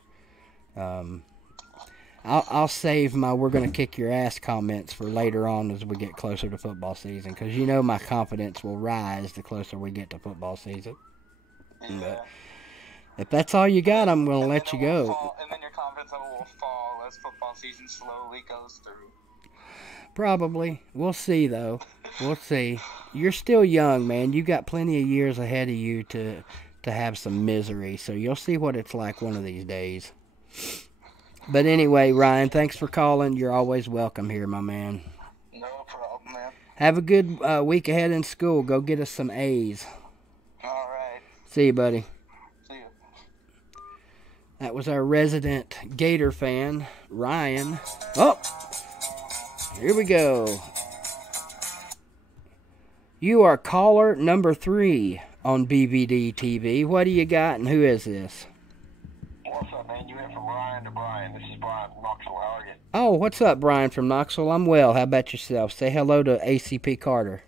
I'll save my "we're going to kick your ass" comments for later on as we get closer to football season, because you know my confidence will rise the closer we get to football season. Yeah. But if that's all you got, I'm going to let you go. And then your confidence level will fall as football season slowly goes through. Probably. We'll see, though. We'll see. You're still young, man. You got plenty of years ahead of you to have some misery, so you'll see what it's like one of these days. But anyway, Ryan, thanks for calling. You're always welcome here, my man. No problem, man. Have a good week ahead in school. Go get us some A's. All right. See you, buddy. See you. That was our resident Gator fan, Ryan. Oh! Here we go. You are caller number 3 on BBD TV. What do you got, and who is this? What's up, man? You went from Ryan to Brian. This is Brian from Knoxville. How are you? Oh, what's up, Brian from Knoxville? I'm well. How about yourself? Say hello to ACP Carter.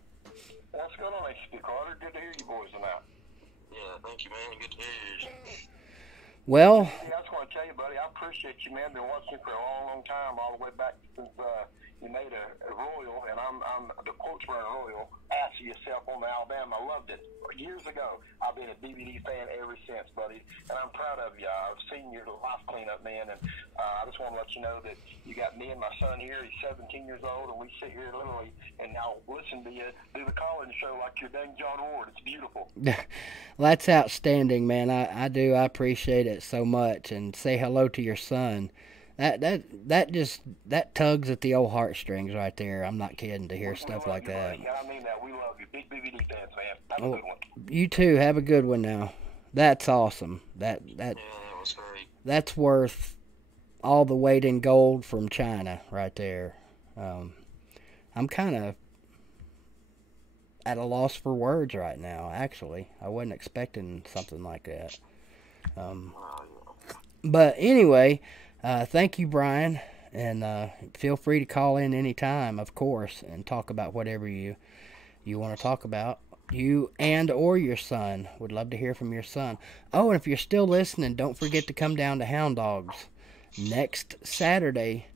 What's going on, HC Carter? Good to hear you boys tonight. Yeah, thank you, man. Good to hear you. Well, Yeah, I just want to tell you, buddy, I appreciate you, man. Been watching you for a long, long time, all the way back since you made a Royal, and I'm the quotes were a Royal. Ask yourself on the Alabama. I loved it. Years ago, I've been a BBD fan ever since, buddy, and I'm proud of you. I've seen your life cleanup, man, and I just want to let you know that you got me and my son here. He's 17 years old, and we sit here literally and now listen to you do the call-in show like you're dang John Ward. It's beautiful. well, that's outstanding, man. I do. I appreciate it so much. And say hello to your son. That tugs at the old heartstrings right there. I'm not kidding to hear stuff like that. Yeah, I mean that. We love you. Big BBD fans, man. Have a good one. You too. Have a good one now. That's awesome. Yeah, that was great. That's worth all the weight in gold from China right there. I'm kind of at a loss for words right now, actually. I wasn't expecting something like that. But anyway, thank you, Brian, and feel free to call in anytime, of course, and talk about whatever you want to talk about. You and or your son. Would love to hear from your son. Oh, and if you're still listening, don't forget to come down to Hound Dogs next Saturday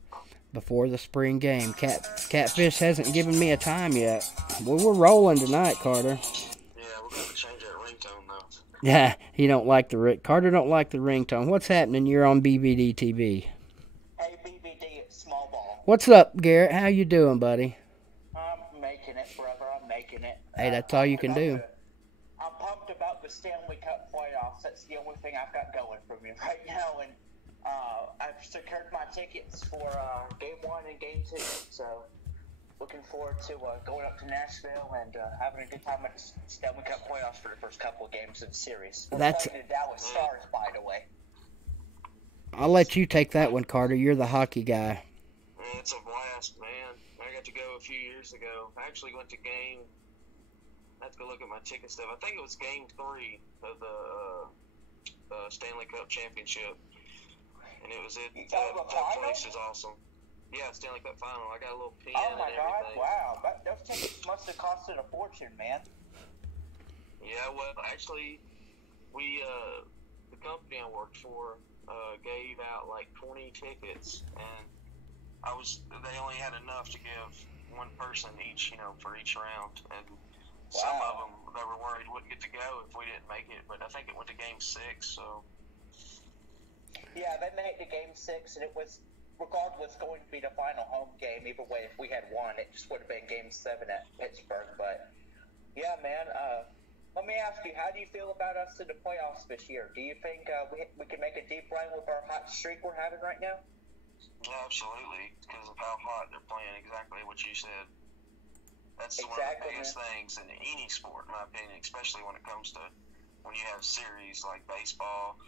before the spring game. Catfish hasn't given me a time yet. Well, we're rolling tonight, Carter. Yeah, we're going to change that ringtone, though. Yeah, he don't like the Carter don't like the ringtone. What's happening? You're on BBD TV. Hey, BBD, it's Small Ball. What's up, Garrett? How you doing, buddy? I'm making it, brother. I'm making it. Hey, that's all you can do. I'm pumped about the Stanley Cup playoffs. That's the only thing I've got going for me right now, and I've secured my tickets for Game 1 and Game 2, so looking forward to going up to Nashville and having a good time at the Stanley Cup playoffs for the first couple of games of the series. We're That's- playing the Dallas Stars, by the way. I'll let you take that one, Carter. You're the hockey guy. Man, it's a blast, man. I got to go a few years ago. I actually went to game. I have to go look at my ticket stuff. I think it was Game 3 of the Stanley Cup Championship, and it was that place is awesome. Yeah, Stanley Cup Final. I got a little pin Oh my and God! everything. Wow, those tickets must have costed a fortune, man. Yeah, well, actually, we the company I worked for gave out like 20 tickets, and they only had enough to give one person each, for each round, and some of them they were worried wouldn't get to go if we didn't make it, but I think it went to Game 6, so. Yeah, they made it to Game 6, and it was, regardless, going to be the final home game. Either way, if we had won, it just would have been Game 7 at Pittsburgh. But, yeah, man, let me ask you, how do you feel about us in the playoffs this year? Do you think we can make a deep run with our hot streak we're having right now? Yeah, absolutely, because of how hot they're playing, exactly what you said. That's one of the biggest things in any sport, in my opinion, especially when it comes to when you have series like baseball.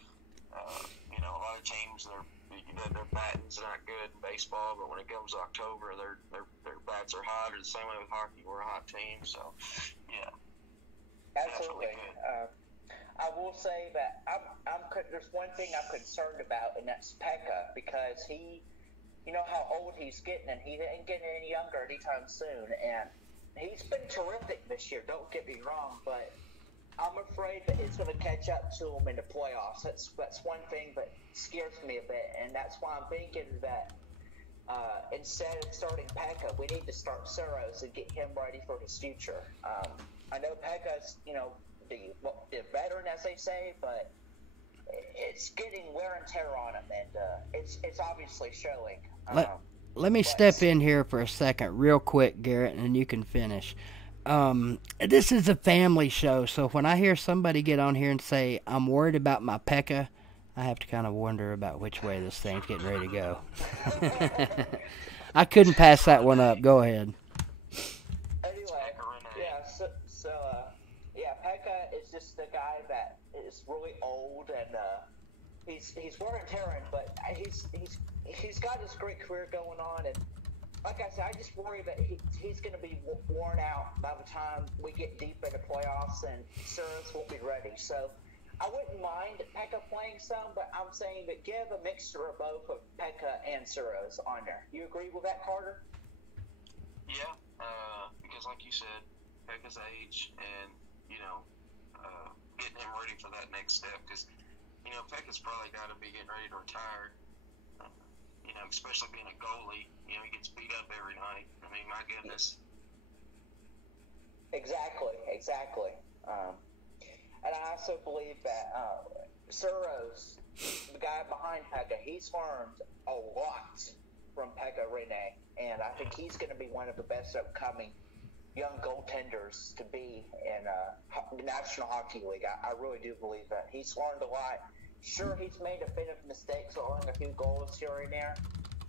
A lot of teams, their batting's not good in baseball, but when it comes to October, their bats are hot. Or the same way with hockey, we're a hot team. So, yeah, absolutely. I will say that there's one thing I'm concerned about, and that's Pekka, because you know how old he's getting, and he ain't getting any younger anytime soon. And he's been terrific this year. Don't get me wrong, but I'm afraid that it's going to catch up to him in the playoffs. That's one thing that scares me a bit, and that's why I'm thinking that instead of starting Pekka, we need to start Saros and get him ready for his future. I know Pekka's, the veteran, as they say, but it's getting wear and tear on him, and it's obviously showing. Let me step in here for a second, real quick, Garrett, and you can finish. This is a family show, so when I hear somebody get on here and say, I'm worried about my Pekka, I have to kind of wonder about which way this thing's getting ready to go. I couldn't pass that one up. Go ahead. Anyway, Pekka is just the guy that is really old, and he's wear and tearing, but he's got this great career going on, and like I said, I just worry that he's going to be worn out by the time we get deep in the playoffs, and Saros won't be ready. So I wouldn't mind Pekka playing some, but I'm saying that give a mixture of both of Pekka and Saros on there. You agree with that, Carter? Yeah, because like you said, Pekka's age and, getting him ready for that next step, because, Pekka's probably got to be getting ready to retire. Especially being a goalie, he gets beat up every night. I mean, my goodness. Exactly. And I also believe that Saros, the guy behind Pekka, he's learned a lot from Pekka Rinne, and I think he's going to be one of the best upcoming young goaltenders to be in the National Hockey League. I really do believe that. He's learned a lot. Sure, he's made a bit of mistakes, allowing a few goals here and there,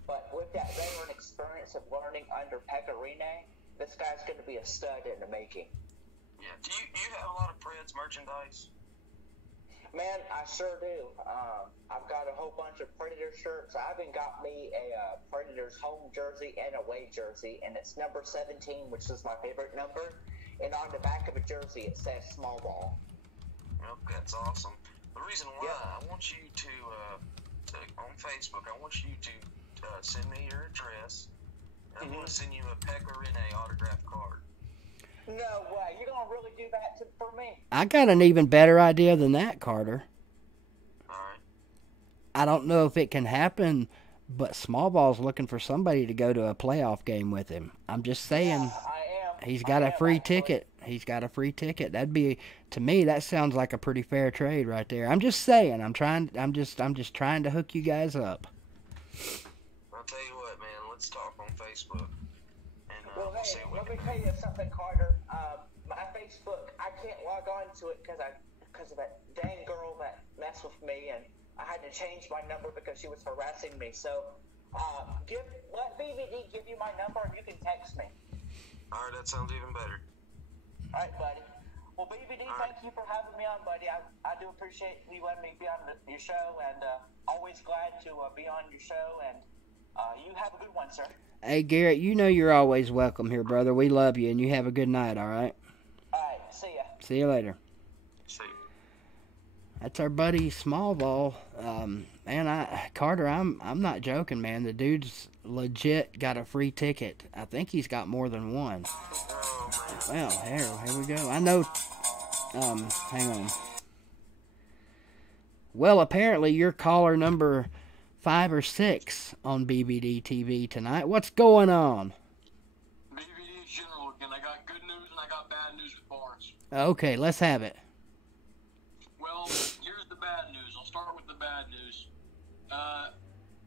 but with that veteran experience of learning under Pekka Rinne, this guy's going to be a stud in the making. Yeah. Do you have a lot of Preds merchandise? Man, I sure do. I've got a whole bunch of Predator shirts. I even got me a Predators home jersey and away jersey, and it's number 17, which is my favorite number. And on the back of a jersey, it says small ball. Well, that's awesome. The reason why I want you to on Facebook, I want you to send me your address. I'm going to send you a Pekka Rinne autographed card. No way. You're going to really do that for me? I got an even better idea than that, Carter. All right. I don't know if it can happen, but Small Ball's looking for somebody to go to a playoff game with him. I'm just saying. Yeah, I am. He's got a free ticket. He's got a free ticket. That'd be, to me, that sounds like a pretty fair trade right there. I'm just saying. I'm just trying to hook you guys up. I'll tell you what, man. Let's talk on Facebook. And, well, we'll hey, let me tell you something, Carter. My Facebook, I can't log on to it because of that dang girl that messed with me, and I had to change my number because she was harassing me. So, let BVD give you my number, and you can text me. All right, that sounds even better. All right, buddy. Well, BVD, thank you for having me on, buddy. I do appreciate you letting me be on your show, and always glad to be on your show, and you have a good one, sir. Hey, Garrett, you're always welcome here, brother. We love you, and you have a good night, all right? All right, see ya. See you later. See you. That's our buddy Small Ball. Man, Carter, I'm not joking, man. The dude's legit got a free ticket. I think he's got more than one. Oh, man. Well, here we go. I know Hang on. Well, apparently you're caller number 5 or 6 on BBD TV tonight. What's going on? BBD General again. I got good news and I got bad news with Barnes. Okay, let's have it. Well, here's the bad news. I'll start with the bad news.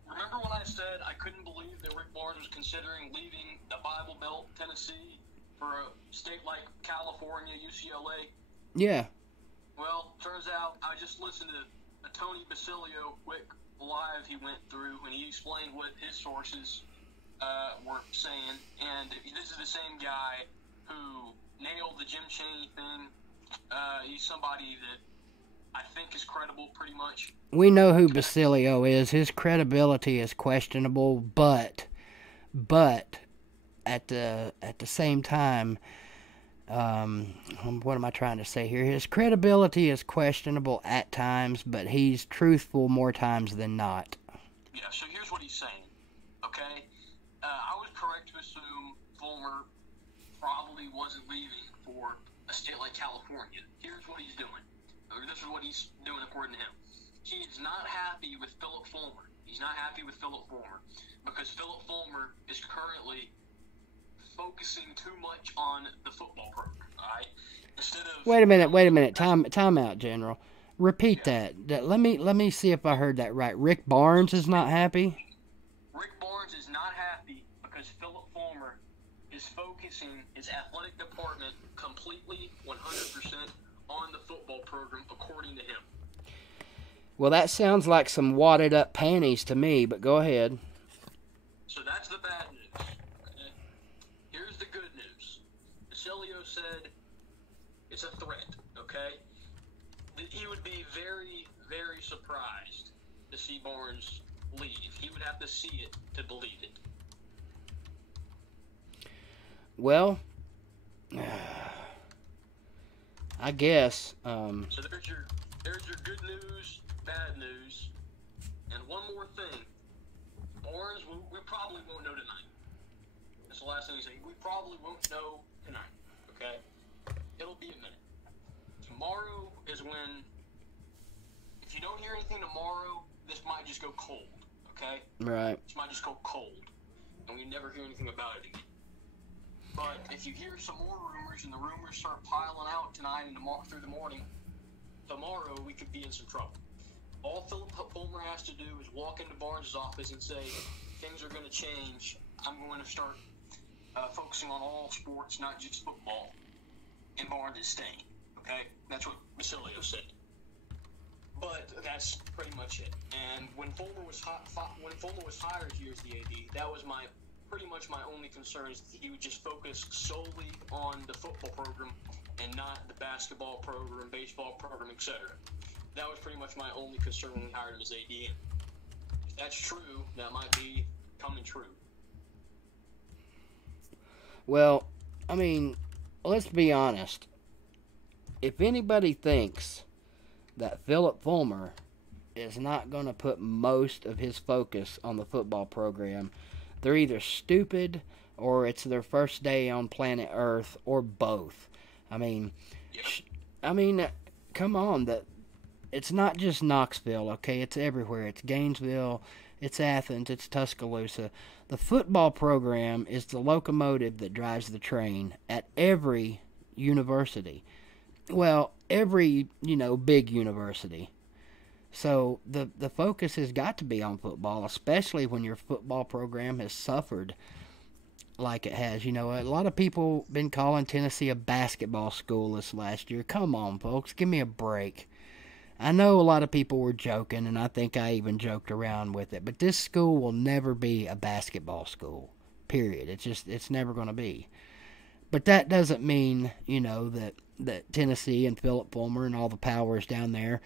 Remember when I said I couldn't believe that Rick Barnes was considering leaving the Bible Belt, Tennessee, for a state like California, UCLA? Yeah. Well, turns out I just listened to a Tony Basilio quick live he went through, and he explained what his sources were saying. And this is the same guy who nailed the Jim Chaney thing. He's somebody that I think is credible, pretty much. We know who Basilio is. His credibility is questionable, but at the same time, what am I trying to say here? His credibility is questionable at times, but he's truthful more times than not. Yeah, so here's what he's saying, okay? I was correct to assume Fulmer probably wasn't leaving for a state like California. Here's what he's doing. This is what he's doing according to him. He's not happy with Philip Fulmer. He's not happy with Philip Fulmer because Philip Fulmer is currently focusing too much on the football program, all right? Instead of... Wait a minute. Time out, General. Repeat that. Let me see if I heard that right. Rick Barnes is not happy? Rick Barnes is not happy because Philip Fulmer is focusing his athletic department completely 100% on the football program, according to him. Well, that sounds like some wadded up panties to me, but go ahead. So that's the bad news. Okay? Here's the good news. Basilio said it's a threat, okay? He would be very, very surprised to see Barnes leave. He would have to see it to believe it. Well, I guess. So there's your good news, bad news, and one more thing. Barnes, we probably won't know tonight. That's the last thing he's saying. We probably won't know tonight. Okay, it'll be a minute. Tomorrow is when. If you don't hear anything tomorrow, this might just go cold. Okay. Right. This might just go cold, and we never hear anything about it again. But if you hear some more rumors and the rumors start piling out tonight and through the morning, tomorrow we could be in some trouble. All Philip Fulmer has to do is walk into Barnes' office and say, things are going to change. I'm going to start focusing on all sports, not just football. And Barnes is staying. Okay? That's what Basilio said. But that's pretty much it. And when Fulmer was hired here as the AD, that was pretty much my only concern is that he would just focus solely on the football program and not the basketball program, baseball program, etc. That was pretty much my only concern when we hired him as AD. If that's true, that might be coming true. Well, I mean, let's be honest. If anybody thinks that Philip Fulmer is not going to put most of his focus on the football program, they're either stupid or it's their first day on planet Earth or both. I mean, come on. It's not just Knoxville, okay? It's everywhere. It's Gainesville, it's Athens, it's Tuscaloosa. The football program is the locomotive that drives the train at every university. Well, every, big university. So the focus has got to be on football, especially when your football program has suffered like it has. A lot of people been calling Tennessee a basketball school this last year. Come on, folks, give me a break. I know a lot of people were joking, and I think I even joked around with it, but this school will never be a basketball school, period. It's never going to be. But that doesn't mean, that Tennessee and Philip Fulmer and all the powers down there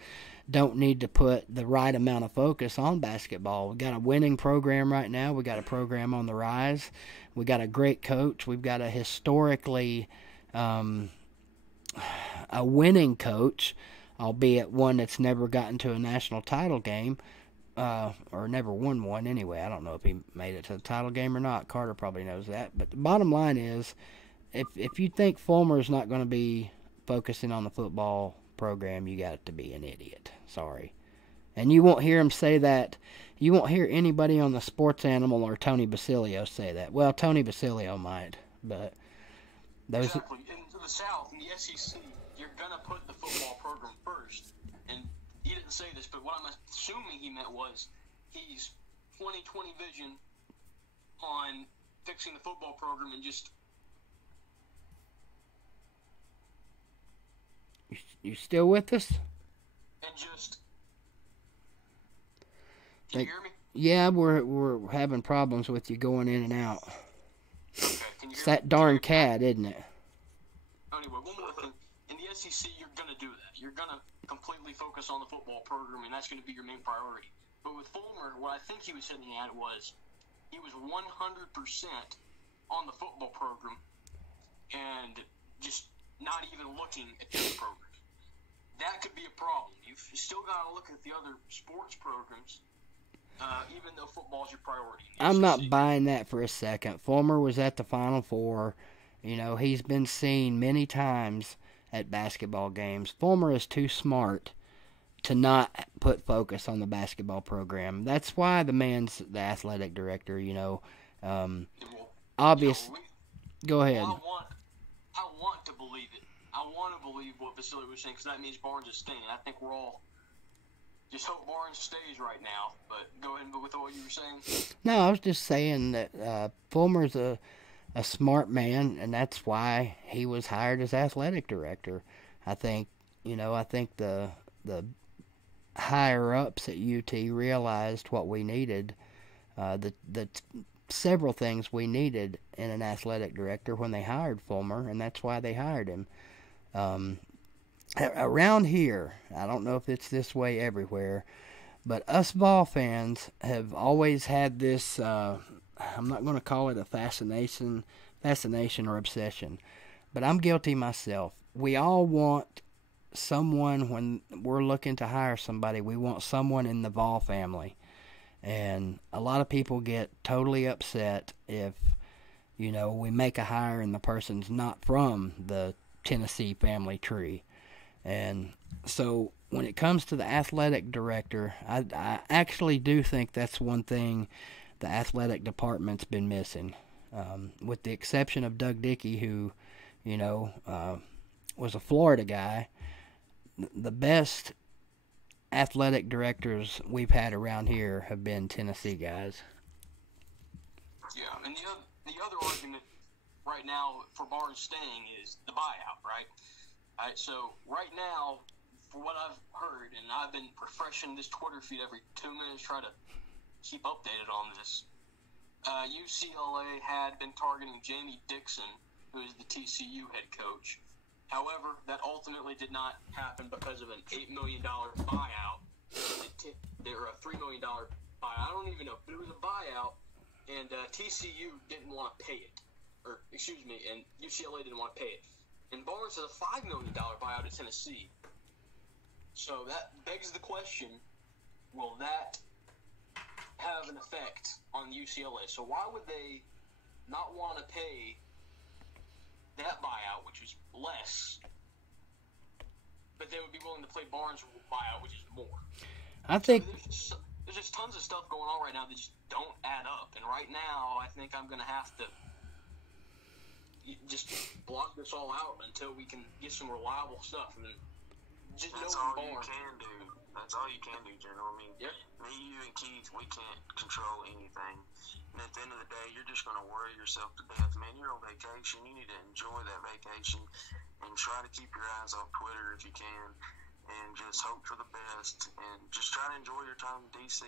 don't need to put the right amount of focus on basketball. We've got a winning program right now. We've got a program on the rise. We've got a great coach. We've got a historically a winning coach, albeit one that's never gotten to a national title game, or never won one anyway. I don't know if he made it to the title game or not. Carter probably knows that. But the bottom line is, if you think Fulmer is not going to be focusing on the football program, you got to be an idiot. Sorry. And you won't hear him say that. You won't hear anybody on the Sports Animal or Tony Basilio say that. Well, Tony Basilio might, but those. Exactly. In the South, in the SEC, you're gonna put the football program first. And he didn't say this, but what I'm assuming he meant was he's 20/20 vision on fixing the football program and just. You still with us? And just. Can you hear me? Yeah, we're having problems with you going in and out. Okay, can you It's hear that me? darn cat, isn't it? Anyway, one more thing. In the SEC, you're going to do that. You're going to completely focus on the football program, and that's going to be your main priority. But with Fulmer, what I think he was hitting at was he was 100% on the football program and just not even looking at the other program. That could be a problem. You've still got to look at the other sports programs, even though football is your priority. I'm not buying that for a second. Fulmer was at the Final Four. You know, he's been seen many times at basketball games. Fulmer is too smart to not put focus on the basketball program. That's why the man's the athletic director, you know. Obvious. Go ahead. Well, I want to believe it. I want to believe what Vasily was saying because that means Barnes is staying. I think we're all just hope Barnes stays right now. But go ahead and with what you were saying. No, I was just saying that Fulmer's a smart man, and that's why he was hired as athletic director. I think the higher ups at UT realized what we needed, the several things we needed in an athletic director when they hired Fulmer, and that's why they hired him. Around here, I don't know if it's this way everywhere, but us Vol fans have always had this, I'm not going to call it a fascination or obsession, but I'm guilty myself. We all want someone, when we're looking to hire somebody, we want someone in the Vol family. And a lot of people get totally upset if, you know, we make a hire and the person's not from the Tennessee family tree. And so when it comes to the athletic director, I actually do think that's one thing the athletic department's been missing. With the exception of Doug Dickey, who, you know, was a Florida guy, the best athletic directors we've had around here have been Tennessee guys. Yeah, and the other argument right now for Barnes staying is the buyout, right? All right, so right now, for what I've heard, and I've been refreshing this Twitter feed every 2 minutes, try to keep updated on this. UCLA had been targeting Jamie Dixon, who is the TCU head coach. However, that ultimately did not happen because of an $8 million buyout. There were a $3 million buyout. I don't even know, but it was a buyout, and TCU didn't want to pay it. And UCLA didn't want to pay it. And Barnes had a $5 million buyout at Tennessee. So that begs the question, will that have an effect on UCLA? So why would they not want to pay that buyout, which was less, but they would be willing to play Barnes' buyout, which is more? I think there's just tons of stuff going on right now that just don't add up. And right now, I think I'm going to have to just block this all out until we can get some reliable stuff. And just that's all you can do. That's all you can do, General. I mean, yep. Me, you, and Keith, we can't control anything. And at the end of the day, you're just going to worry yourself to death. Man, you're on vacation. You need to enjoy that vacation and try to keep your eyes off Twitter if you can, and just hope for the best and just try to enjoy your time in D.C.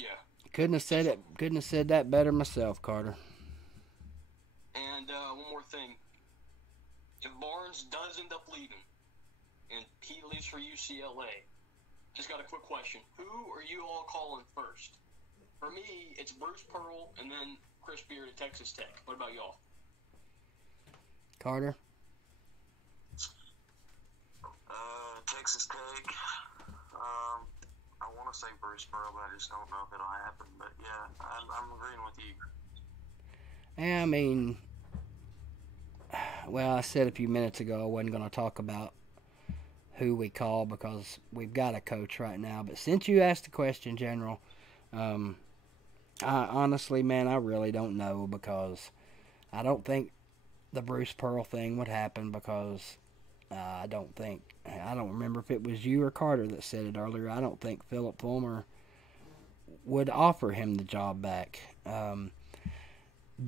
Yeah. Couldn't have said that better myself, Carter. And one more thing. If Barnes does end up leaving, and he leaves for UCLA, just got a quick question. Who are you all calling first? For me, it's Bruce Pearl and then Chris Beard at Texas Tech. What about y'all? Carter? Texas Tech. I want to say Bruce Pearl, but I just don't know if it'll happen. But, yeah, I'm agreeing with you. Yeah, I mean, well, I said a few minutes ago I wasn't going to talk about who we call because we've got a coach right now. But since you asked the question, General, I honestly, man, I really don't know because I don't think the Bruce Pearl thing would happen because I don't remember if it was you or Carter that said it earlier. I don't think Philip Fulmer would offer him the job back.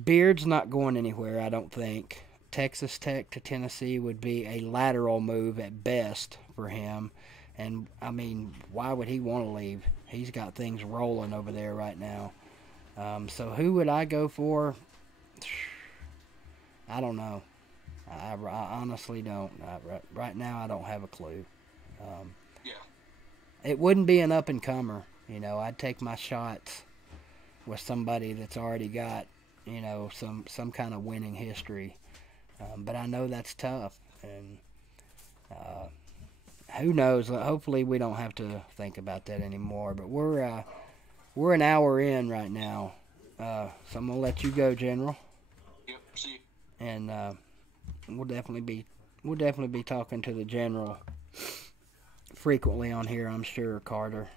Beard's not going anywhere, I don't think. Texas Tech to Tennessee would be a lateral move at best for him. And, I mean, why would he want to leave? He's got things rolling over there right now. So who would I go for? I don't know. I honestly don't. Right now, I don't have a clue. It wouldn't be an up-and-comer. You know, I'd take my shots with somebody that's already got, you know, some kind of winning history. But I know that's tough. And who knows? Hopefully we don't have to think about that anymore. But we're an hour in right now. So I'm going to let you go, General. Yep, see you. And we'll definitely be talking to the General frequently on here, I'm sure, Carter.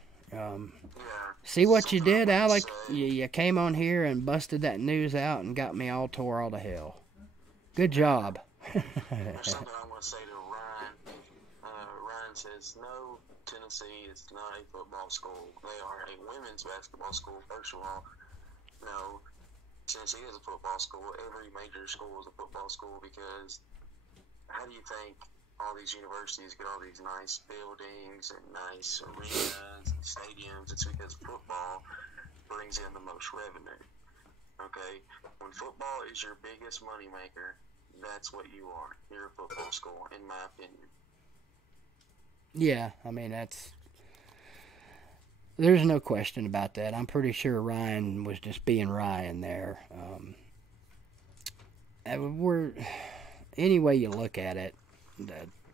See what you did, Alec? You came on here and busted that news out and got me all tore all to hell. Good job. There's something I want to say to Ryan. Ryan says, no, Tennessee is not a football school. They are a women's basketball school, first of all. No, Tennessee is a football school. Every major school is a football school because how do you think all these universities get all these nice buildings and nice arenas and stadiums? It's because football brings in the most revenue. Okay? When football is your biggest moneymaker, that's what you are. You're a football school, in my opinion. Yeah, I mean, there's no question about that. I'm pretty sure Ryan was just being Ryan there. Any way you look at it,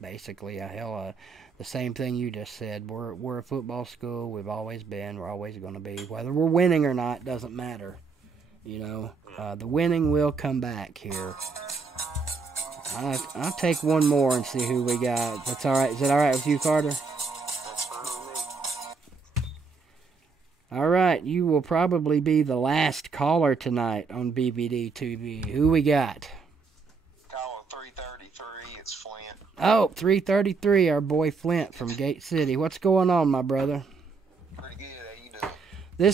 basically, the same thing you just said. We're a football school. We've always been. We're always going to be. Whether we're winning or not doesn't matter. You know, the winning will come back here. I'll take one more and see who we got. That's all right. Is that all right with you, Carter? That's fine with me. All right. You will probably be the last caller tonight on BBD TV. Who we got? Calling 333. It's Flint. Oh, 333, our boy Flint from Gate City. What's going on, my brother? Pretty good. How you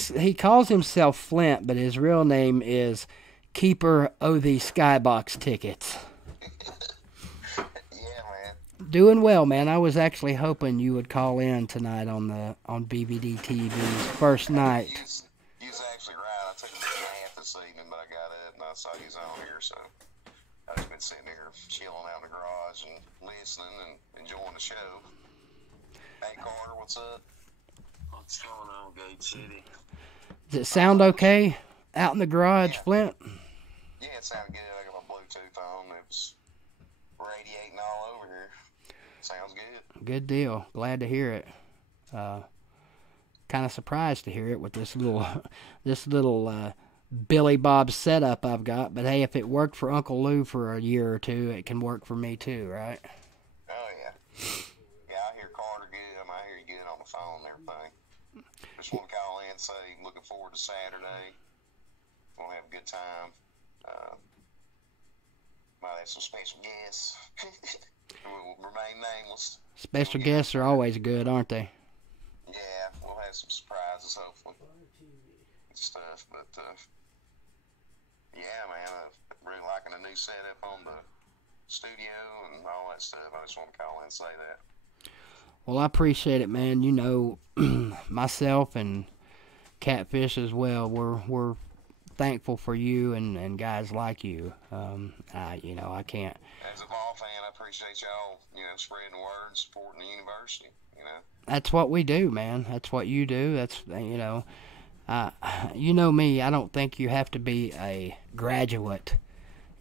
doing? He calls himself Flint, but his real name is Keeper of the Skybox Tickets. Yeah, man. Doing well, man. I was actually hoping you would call in tonight on BBD TV's first night. You was actually right. I took a nap this evening, but I got up and I saw you was on here, so I've just been sitting here chilling out in the garage and listening and enjoying the show. Hey, Carter, what's up? What's going on, Gate City? Does it sound okay out in the garage, Yeah. Flint? Yeah, it sounded good. I got my Bluetooth on. It was radiating all over here. Sounds good. Good deal. Glad to hear it. Kind of surprised to hear it with this little Billy Bob setup I've got. But hey, if it worked for Uncle Lou for a year or two, it can work for me too, right? Oh, yeah. Yeah, I hear Carter good. I hear you good on the phone and everything. Just want to call in and say, looking forward to Saturday. We'll have a good time. Might have some special guests. We'll remain nameless. Special guests are always good, aren't they? Yeah, we'll have some surprises, hopefully. And stuff, but, yeah, man, I'm really liking the new setup on the studio and all that stuff. I just want to call in and say that. Well, I appreciate it, man. You know, myself and Catfish as well, we're thankful for you and guys like you. I can't. As a ball fan, I appreciate y'all, spreading the word and supporting the university, That's what we do, man. That's what you do. That's, you know me, I don't think you have to be a graduate,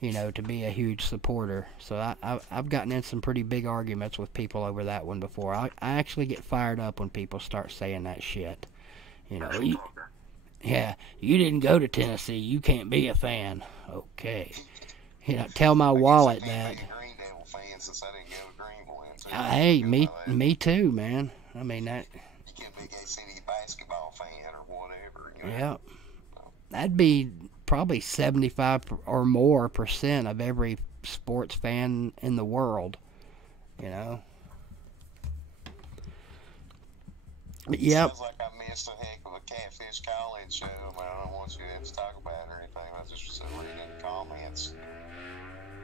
to be a huge supporter. So I've gotten in some pretty big arguments with people over that one before. I actually get fired up when people start saying that shit. Yeah, you didn't go to Tennessee. You can't be a fan. Okay. tell my wallet I that. guess I can't be a Green Devil fan since I didn't go to Greenville. So Hey, me too, man. I mean that. you can't be a city basketball fan or whatever. Yeah, that'd be probably 75 or more % of every sports fan in the world. You know. Yep. Sounds like I missed a heck of a Catfish College show, but I don't want you to have to talk about it or anything. I just was reading the comments,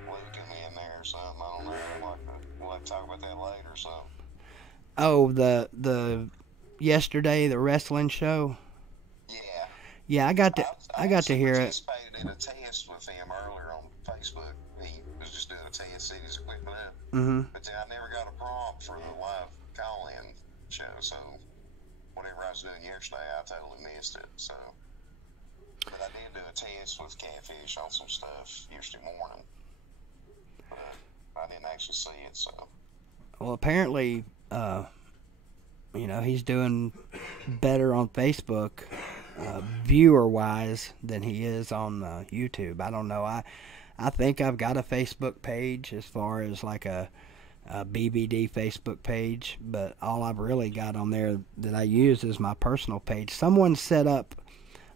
looking in there or something. I don't know. We'll have to talk about that later or something. Oh, the yesterday the wrestling show. Yeah. Yeah, I got to hear it. I participated in a test with him earlier on Facebook. He was just doing a test, see his equipment up. But then I never got a prompt for the live call-in show, so whatever I was doing yesterday, I totally missed it. So, but I did do a test with Catfish on some stuff yesterday morning. But I didn't actually see it, so. Well, apparently, he's doing better on Facebook, viewer-wise, than he is on YouTube. I don't know. I think I've got a Facebook page as far as like a BBD Facebook page, but all I've really got on there that I use is my personal page. Someone set up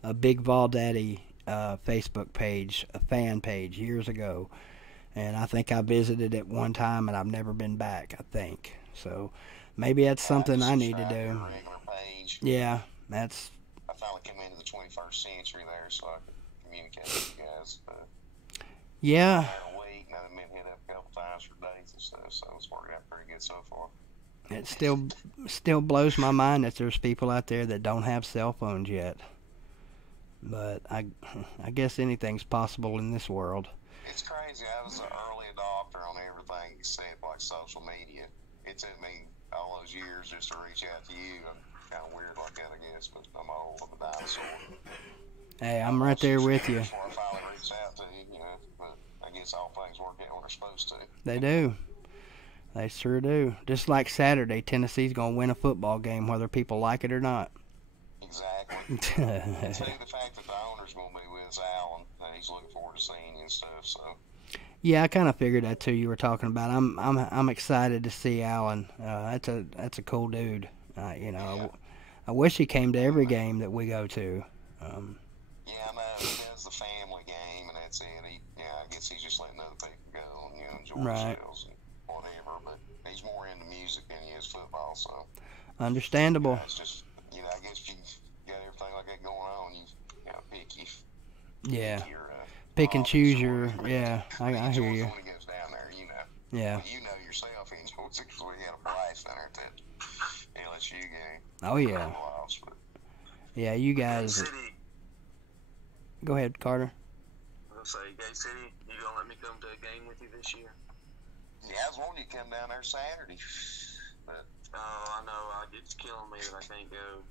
a Big Vol Daddy Facebook page, a fan page, years ago, and I think I visited it one time, and I've never been back, I think. So maybe that's something I need to do. Regular page. Yeah, that's... I finally came into the 21st century there, so I could communicate with you guys. Yeah. A week, and I've been hit up a couple times for dates and stuff, so it's working out pretty good so far. It still blows my mind that there's people out there that don't have cell phones yet. But I guess anything's possible in this world. It's crazy. I was an early adopter on everything except like social media. It took me all those years just to reach out to you. I'm kind of weird like that, I guess, but I'm old. I'm a dinosaur. Hey, I'm right there with you. Before I finally reached out to you, but I guess all things work out when they're supposed to. They do. They sure do. Just like Saturday, Tennessee's going to win a football game whether people like it or not. Exactly. Too, the fact that the owner's going to be with us, Alan, and he's looking forward to seeing you and stuff, so. Yeah, I kind of figured that too. You were talking about. I'm excited to see Alan. That's a cool dude. Yeah. I wish he came to every game that we go to. Yeah, I know. He does the family game, and that's it. I guess he's just letting other people go and enjoy themselves and whatever. But he's more into music than he is football, so. Understandable. It's just, I guess if you got everything like that going on, you pick your. Yeah. Pick your, pick and choose your. Yeah, I hear you. When he goes down there, Yeah. Well, you know yourself, he enjoys it because we had a blast down there at that LSU game. Oh yeah. Yeah, you guys. City. Go ahead, Carter. I'll say, Gay City, you gonna let me come to a game with you this year? Yeah, I was wanting you to come down there Saturday, but I know it's killing me that I can't go.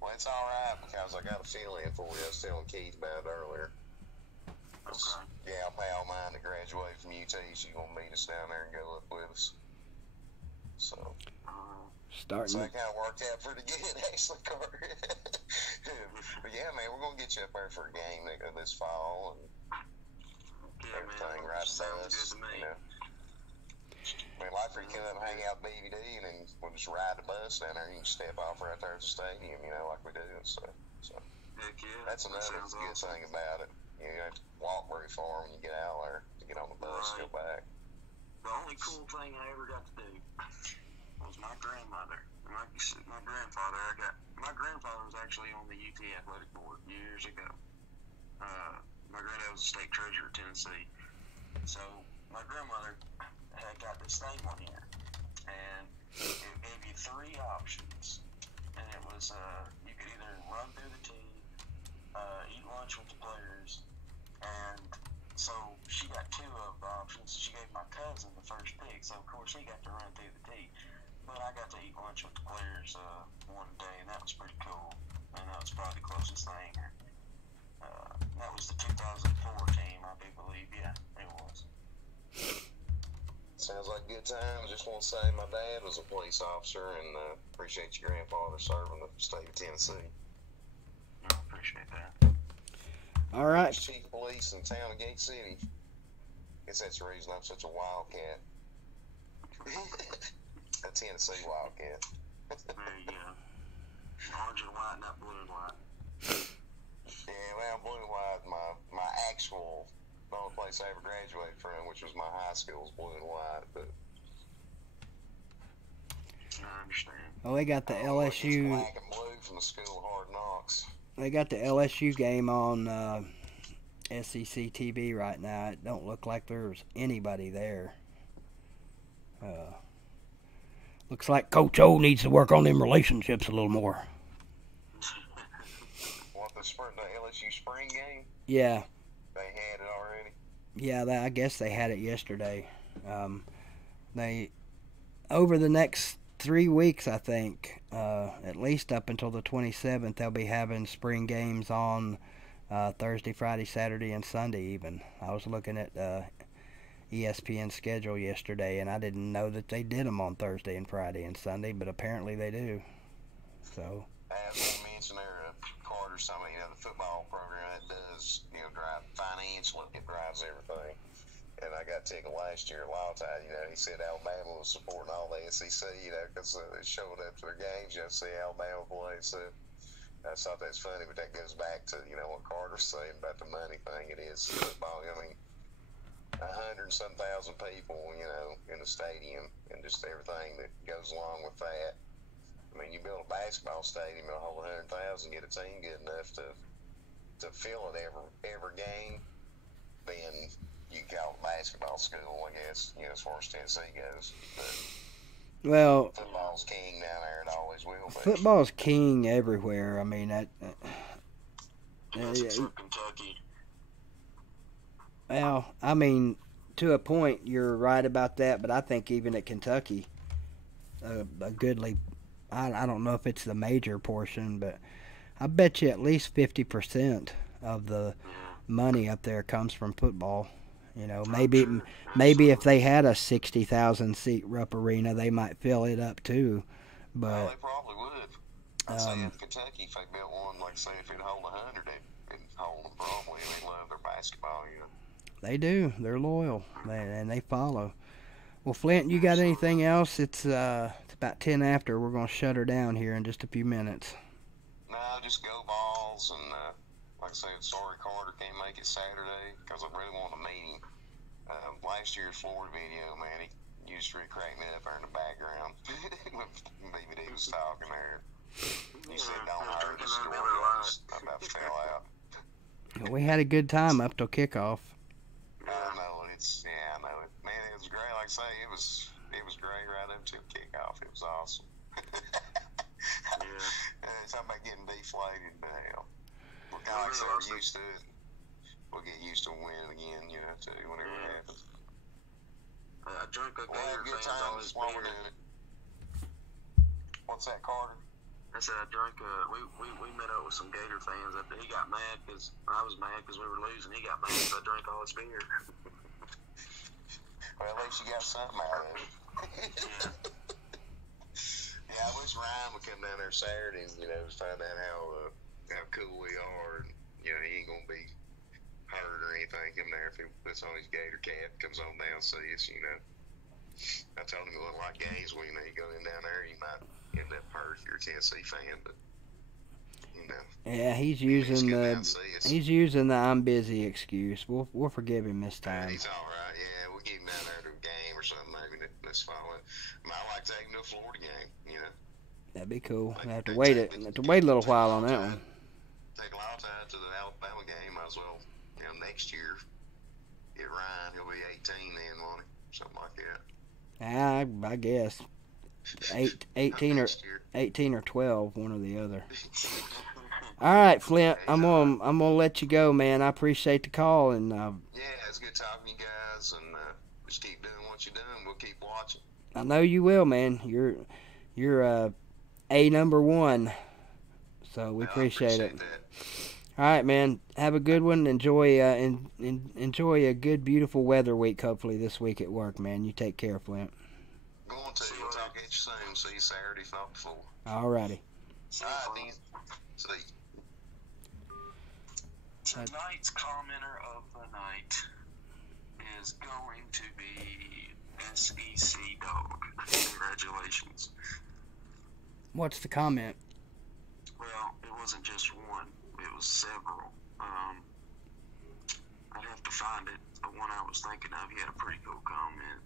Well, it's all right because I got a fill-in for you. I was telling Keith about it earlier. Okay. Yeah, I'll pay all mine to graduate from UT. She's gonna meet us down there and go up with us. So. Starting. So that kind of worked out pretty good, actually, Carter. But yeah, man, we're gonna get you up there for a game this fall and everything right to us. I mean, like for you come up and hang out BVD and then we'll just ride the bus down there and you can step off right there at the stadium, like we do. So heck yeah, that's another good thing about it. You don't have to walk very far when you get out there to get on the bus and go back. The only cool thing I ever got to do was my grandmother. My grandfather. My grandfather was actually on the UT athletic board years ago. My granddad was a state treasurer of Tennessee. So my grandmother had got this thing one year, and it gave you 3 options, and it was you could either run through the tee, eat lunch with the players, and so she got 2 of the options. She gave my cousin the first pick, so of course he got to run through the tee, but I got to eat lunch with the players one day, and that was pretty cool, and that was probably the closest thing. That was the 2004 team, I do believe. Yeah, it was. Sounds like good times. Just want to say my dad was a police officer, and appreciate your grandfather serving the state of Tennessee. I appreciate that. All right. Chief of police in town of Gate City. guess that's the reason I'm such a wildcat. A Tennessee wildcat. There you go. Orange and white, not blue and white. Yeah, well, blue and white, my actual, the only place I ever graduated from, which was my high school, was blue and white, but I understand. Well, they got the it's LSU. black and blue from the School of Hard Knocks. They got the LSU game on SEC TV right now. It don't look like there's anybody there. Looks like Coach O needs to work on them relationships a little more. What, the LSU spring game? Yeah. They had it already? Yeah, I guess they had it yesterday. They over the next 3 weeks, I think, at least up until the 27th, they'll be having spring games on Thursday, Friday, Saturday, and Sunday even. I was looking at ESPN's schedule yesterday, and I didn't know that they did them on Thursday and Friday and Sunday, but apparently they do. So. As we mentioned there, Carter, something, the football program that does, drive financially, it drives everything. And I got tickled last year at Lawtide, he said Alabama was supporting all the SEC, because they showed up to their games, see Alabama play. So I just thought that's funny, but that goes back to, what Carter's saying about the money thing. It is football. 100-some thousand people, in the stadium, and just everything that goes along with that. I mean, you build a basketball stadium and hold 100,000, get a team good enough to fill it every game, then you call it basketball school, I guess, as far as Tennessee goes. But well, football's king down there, it always will be. Football's king everywhere. I mean, Except Kentucky. Well, I mean, to a point, you're right about that, but I think even at Kentucky, a goodly, I don't know if it's the major portion, but I bet you at least 50% of the money up there comes from football. Maybe if they had a 60,000 seat Rupp Arena, they might fill it up too. But well, they probably would. I'd say in Kentucky, if they built one, like say if it'd hold 100, it'd hold them probably. They love their basketball, They do. They're loyal, and they follow. Well, Flint, you got anything else? It's about 10 after. We're going to shut her down here in just a few minutes. No, just go Balls, and like I said, sorry Carter can't make it Saturday because I really want to meet him. Last year's Florida video, man, he used to crack me up there in the background. Maybe he was talking there. He said, "Don't hurt the story." I about fell out. We had a good time up till kickoff. I know I know it. Man, it was great. Like I say, it was great right up to kickoff. It was awesome. Talking about getting deflated, but hell, we're kind of like so used to it. We'll get used to winning again, too, whenever it happens. I drink a We'll have a good time while we're doing it. What's that, Carter? I said I drank. We met up with some Gator fans. He got mad because I was mad because we were losing. He got mad because I drank all his beer. Well, at least you got something out of it. Yeah, I wish Ryan would come down there Saturday and find out how cool we are. And, he ain't gonna be hurt or anything coming there if he puts on his Gator cap, comes on down, see us. I told him it looked like games when you go in down there, you might end up hurt if you're a Tennessee fan, but yeah, he's using the I'm busy excuse. We'll forgive him this time. He's all right. Yeah, we'll get him down there to a game or something maybe this fall. I like to take him to a Florida game. That'd be cool. I have to wait a little while on that one. Take a lot of time to the Alabama game. Might as well, next year get Ryan. He'll be 18 then, won't he? Something like that. I guess 18 or 12, one or the other. All right, Flint, I'm gonna let you go, man. I appreciate the call, and yeah, it's good talking to you guys, and just keep doing what you're doing. We'll keep watching. I know you will, man. You're a number one, so we appreciate it. That. All right, man. Have a good one. Enjoy enjoy a good, beautiful weather week. Hopefully this week at work, man. You take care, Flint. Going to. We'll talk at you soon. See you Saturday, if not before. All righty. All right, then. See you. Tonight's commenter of the night is going to be SEC Dog. Congratulations. What's the comment? Well, it wasn't just one. It was several. I'd have to find it. The one I was thinking of, he had a pretty cool comment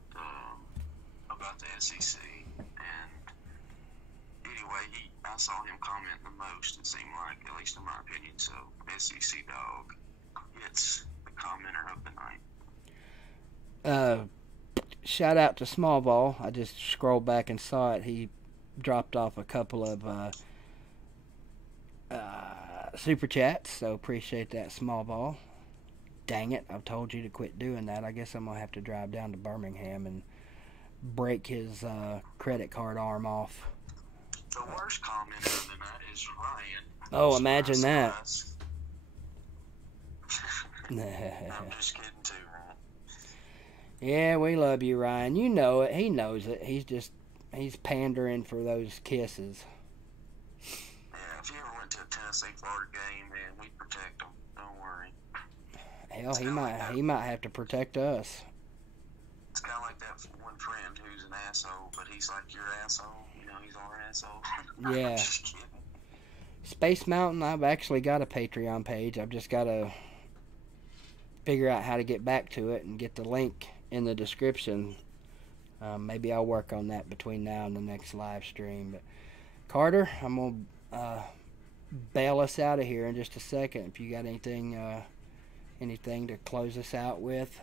about the SEC. And anyway, I saw him comment the most, it seemed like, at least in my opinion. So, SEC Dog gets the commenter of the night. Shout out to Small Ball. I just scrolled back and saw it. He dropped off a couple of super chats, so appreciate that, Small Ball. Dang it, I've told you to quit doing that. I guess I'm going to have to drive down to Birmingham and break his credit card arm off. The worst commenter of the night is Ryan. Oh, imagine that. I'm just kidding too, Ryan. Yeah, we love you, Ryan. You know it. He knows it. He's pandering for those kisses. Yeah, if you ever went to a Tennessee-Florida game, man, we protect them. Don't worry. Hell, he might have to protect us. It's kind of like that one friend who's an asshole, but he's like your asshole. You know, he's our asshole. Yeah. I'm just kidding. Space Mountain, I've actually got a Patreon page. I've just got to figure out how to get back to it and get the link in the description. Maybe I'll work on that between now and the next live stream. But Carter, I'm going to bail us out of here in just a second. If you got anything to close us out with.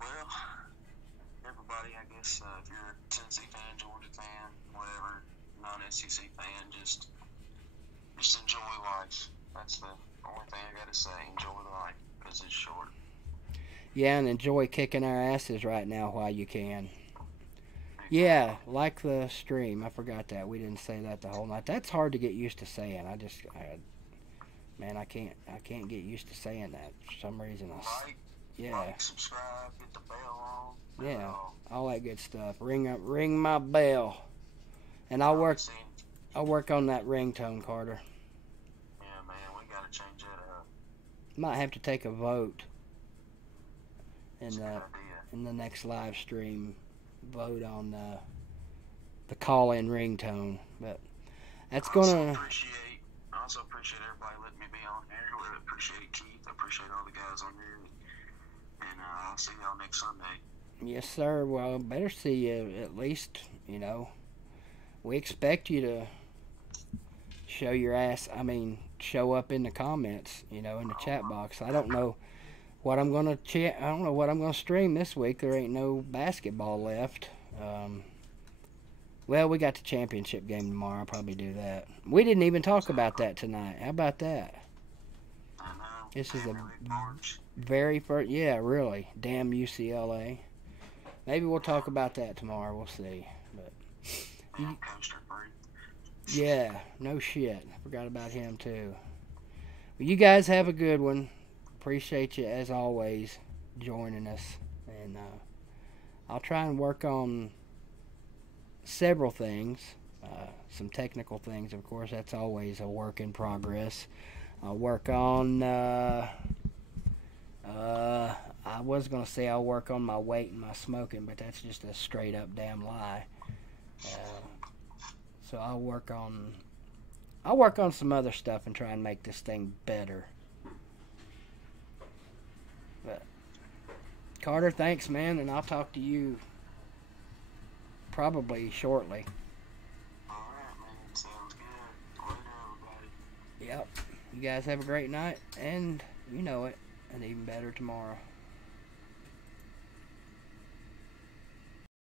Well, everybody, I guess, if you're a Tennessee fan, Georgia fan, whatever, non-SEC fan, just enjoy life. That's the only thing I got to say. Enjoy life, because it's short. Yeah, and enjoy kicking our asses right now while you can. Yeah, like the stream. I forgot that. We didn't say that the whole night. That's hard to get used to saying. I can't get used to saying that for some reason. Like, subscribe, hit the bell on. Yeah, all that good stuff. Ring my bell. And I'll work on that ringtone, Carter. Yeah, man, we gotta change that up. Might have to take a vote in the next live stream. Vote on the call-in ringtone. But that's gonna. I also appreciate everybody letting me be on here. I appreciate Keith. I appreciate all the guys on here. And I'll see y'all next Sunday. Yes, sir. Well, better see you at least, we expect you to show up in the comments, in the chat box. I don't know what I'm going to I don't know what I'm going to stream this week. There ain't no basketball left. Well, we got the championship game tomorrow. I'll probably do that. We didn't even talk about that tonight. How about that? I know. This is a March. very first. Yeah, really. Damn UCLA. Maybe we'll talk about that tomorrow. We'll see. But Coaster free. yeah, no shit. I forgot about him too. Well, you guys have a good one. Appreciate you as always joining us, and I'll try and work on several things, some technical things, of course. That's always a work in progress. I'll work on I was going to say I'll work on my weight and my smoking, but that's just a straight up damn lie. So I'll work on some other stuff and try and make this thing better. But Carter, thanks, man, and I'll talk to you probably shortly. Alright, man. Sounds good. Later, everybody. Yep. You guys have a great night, and you know it, and even better tomorrow.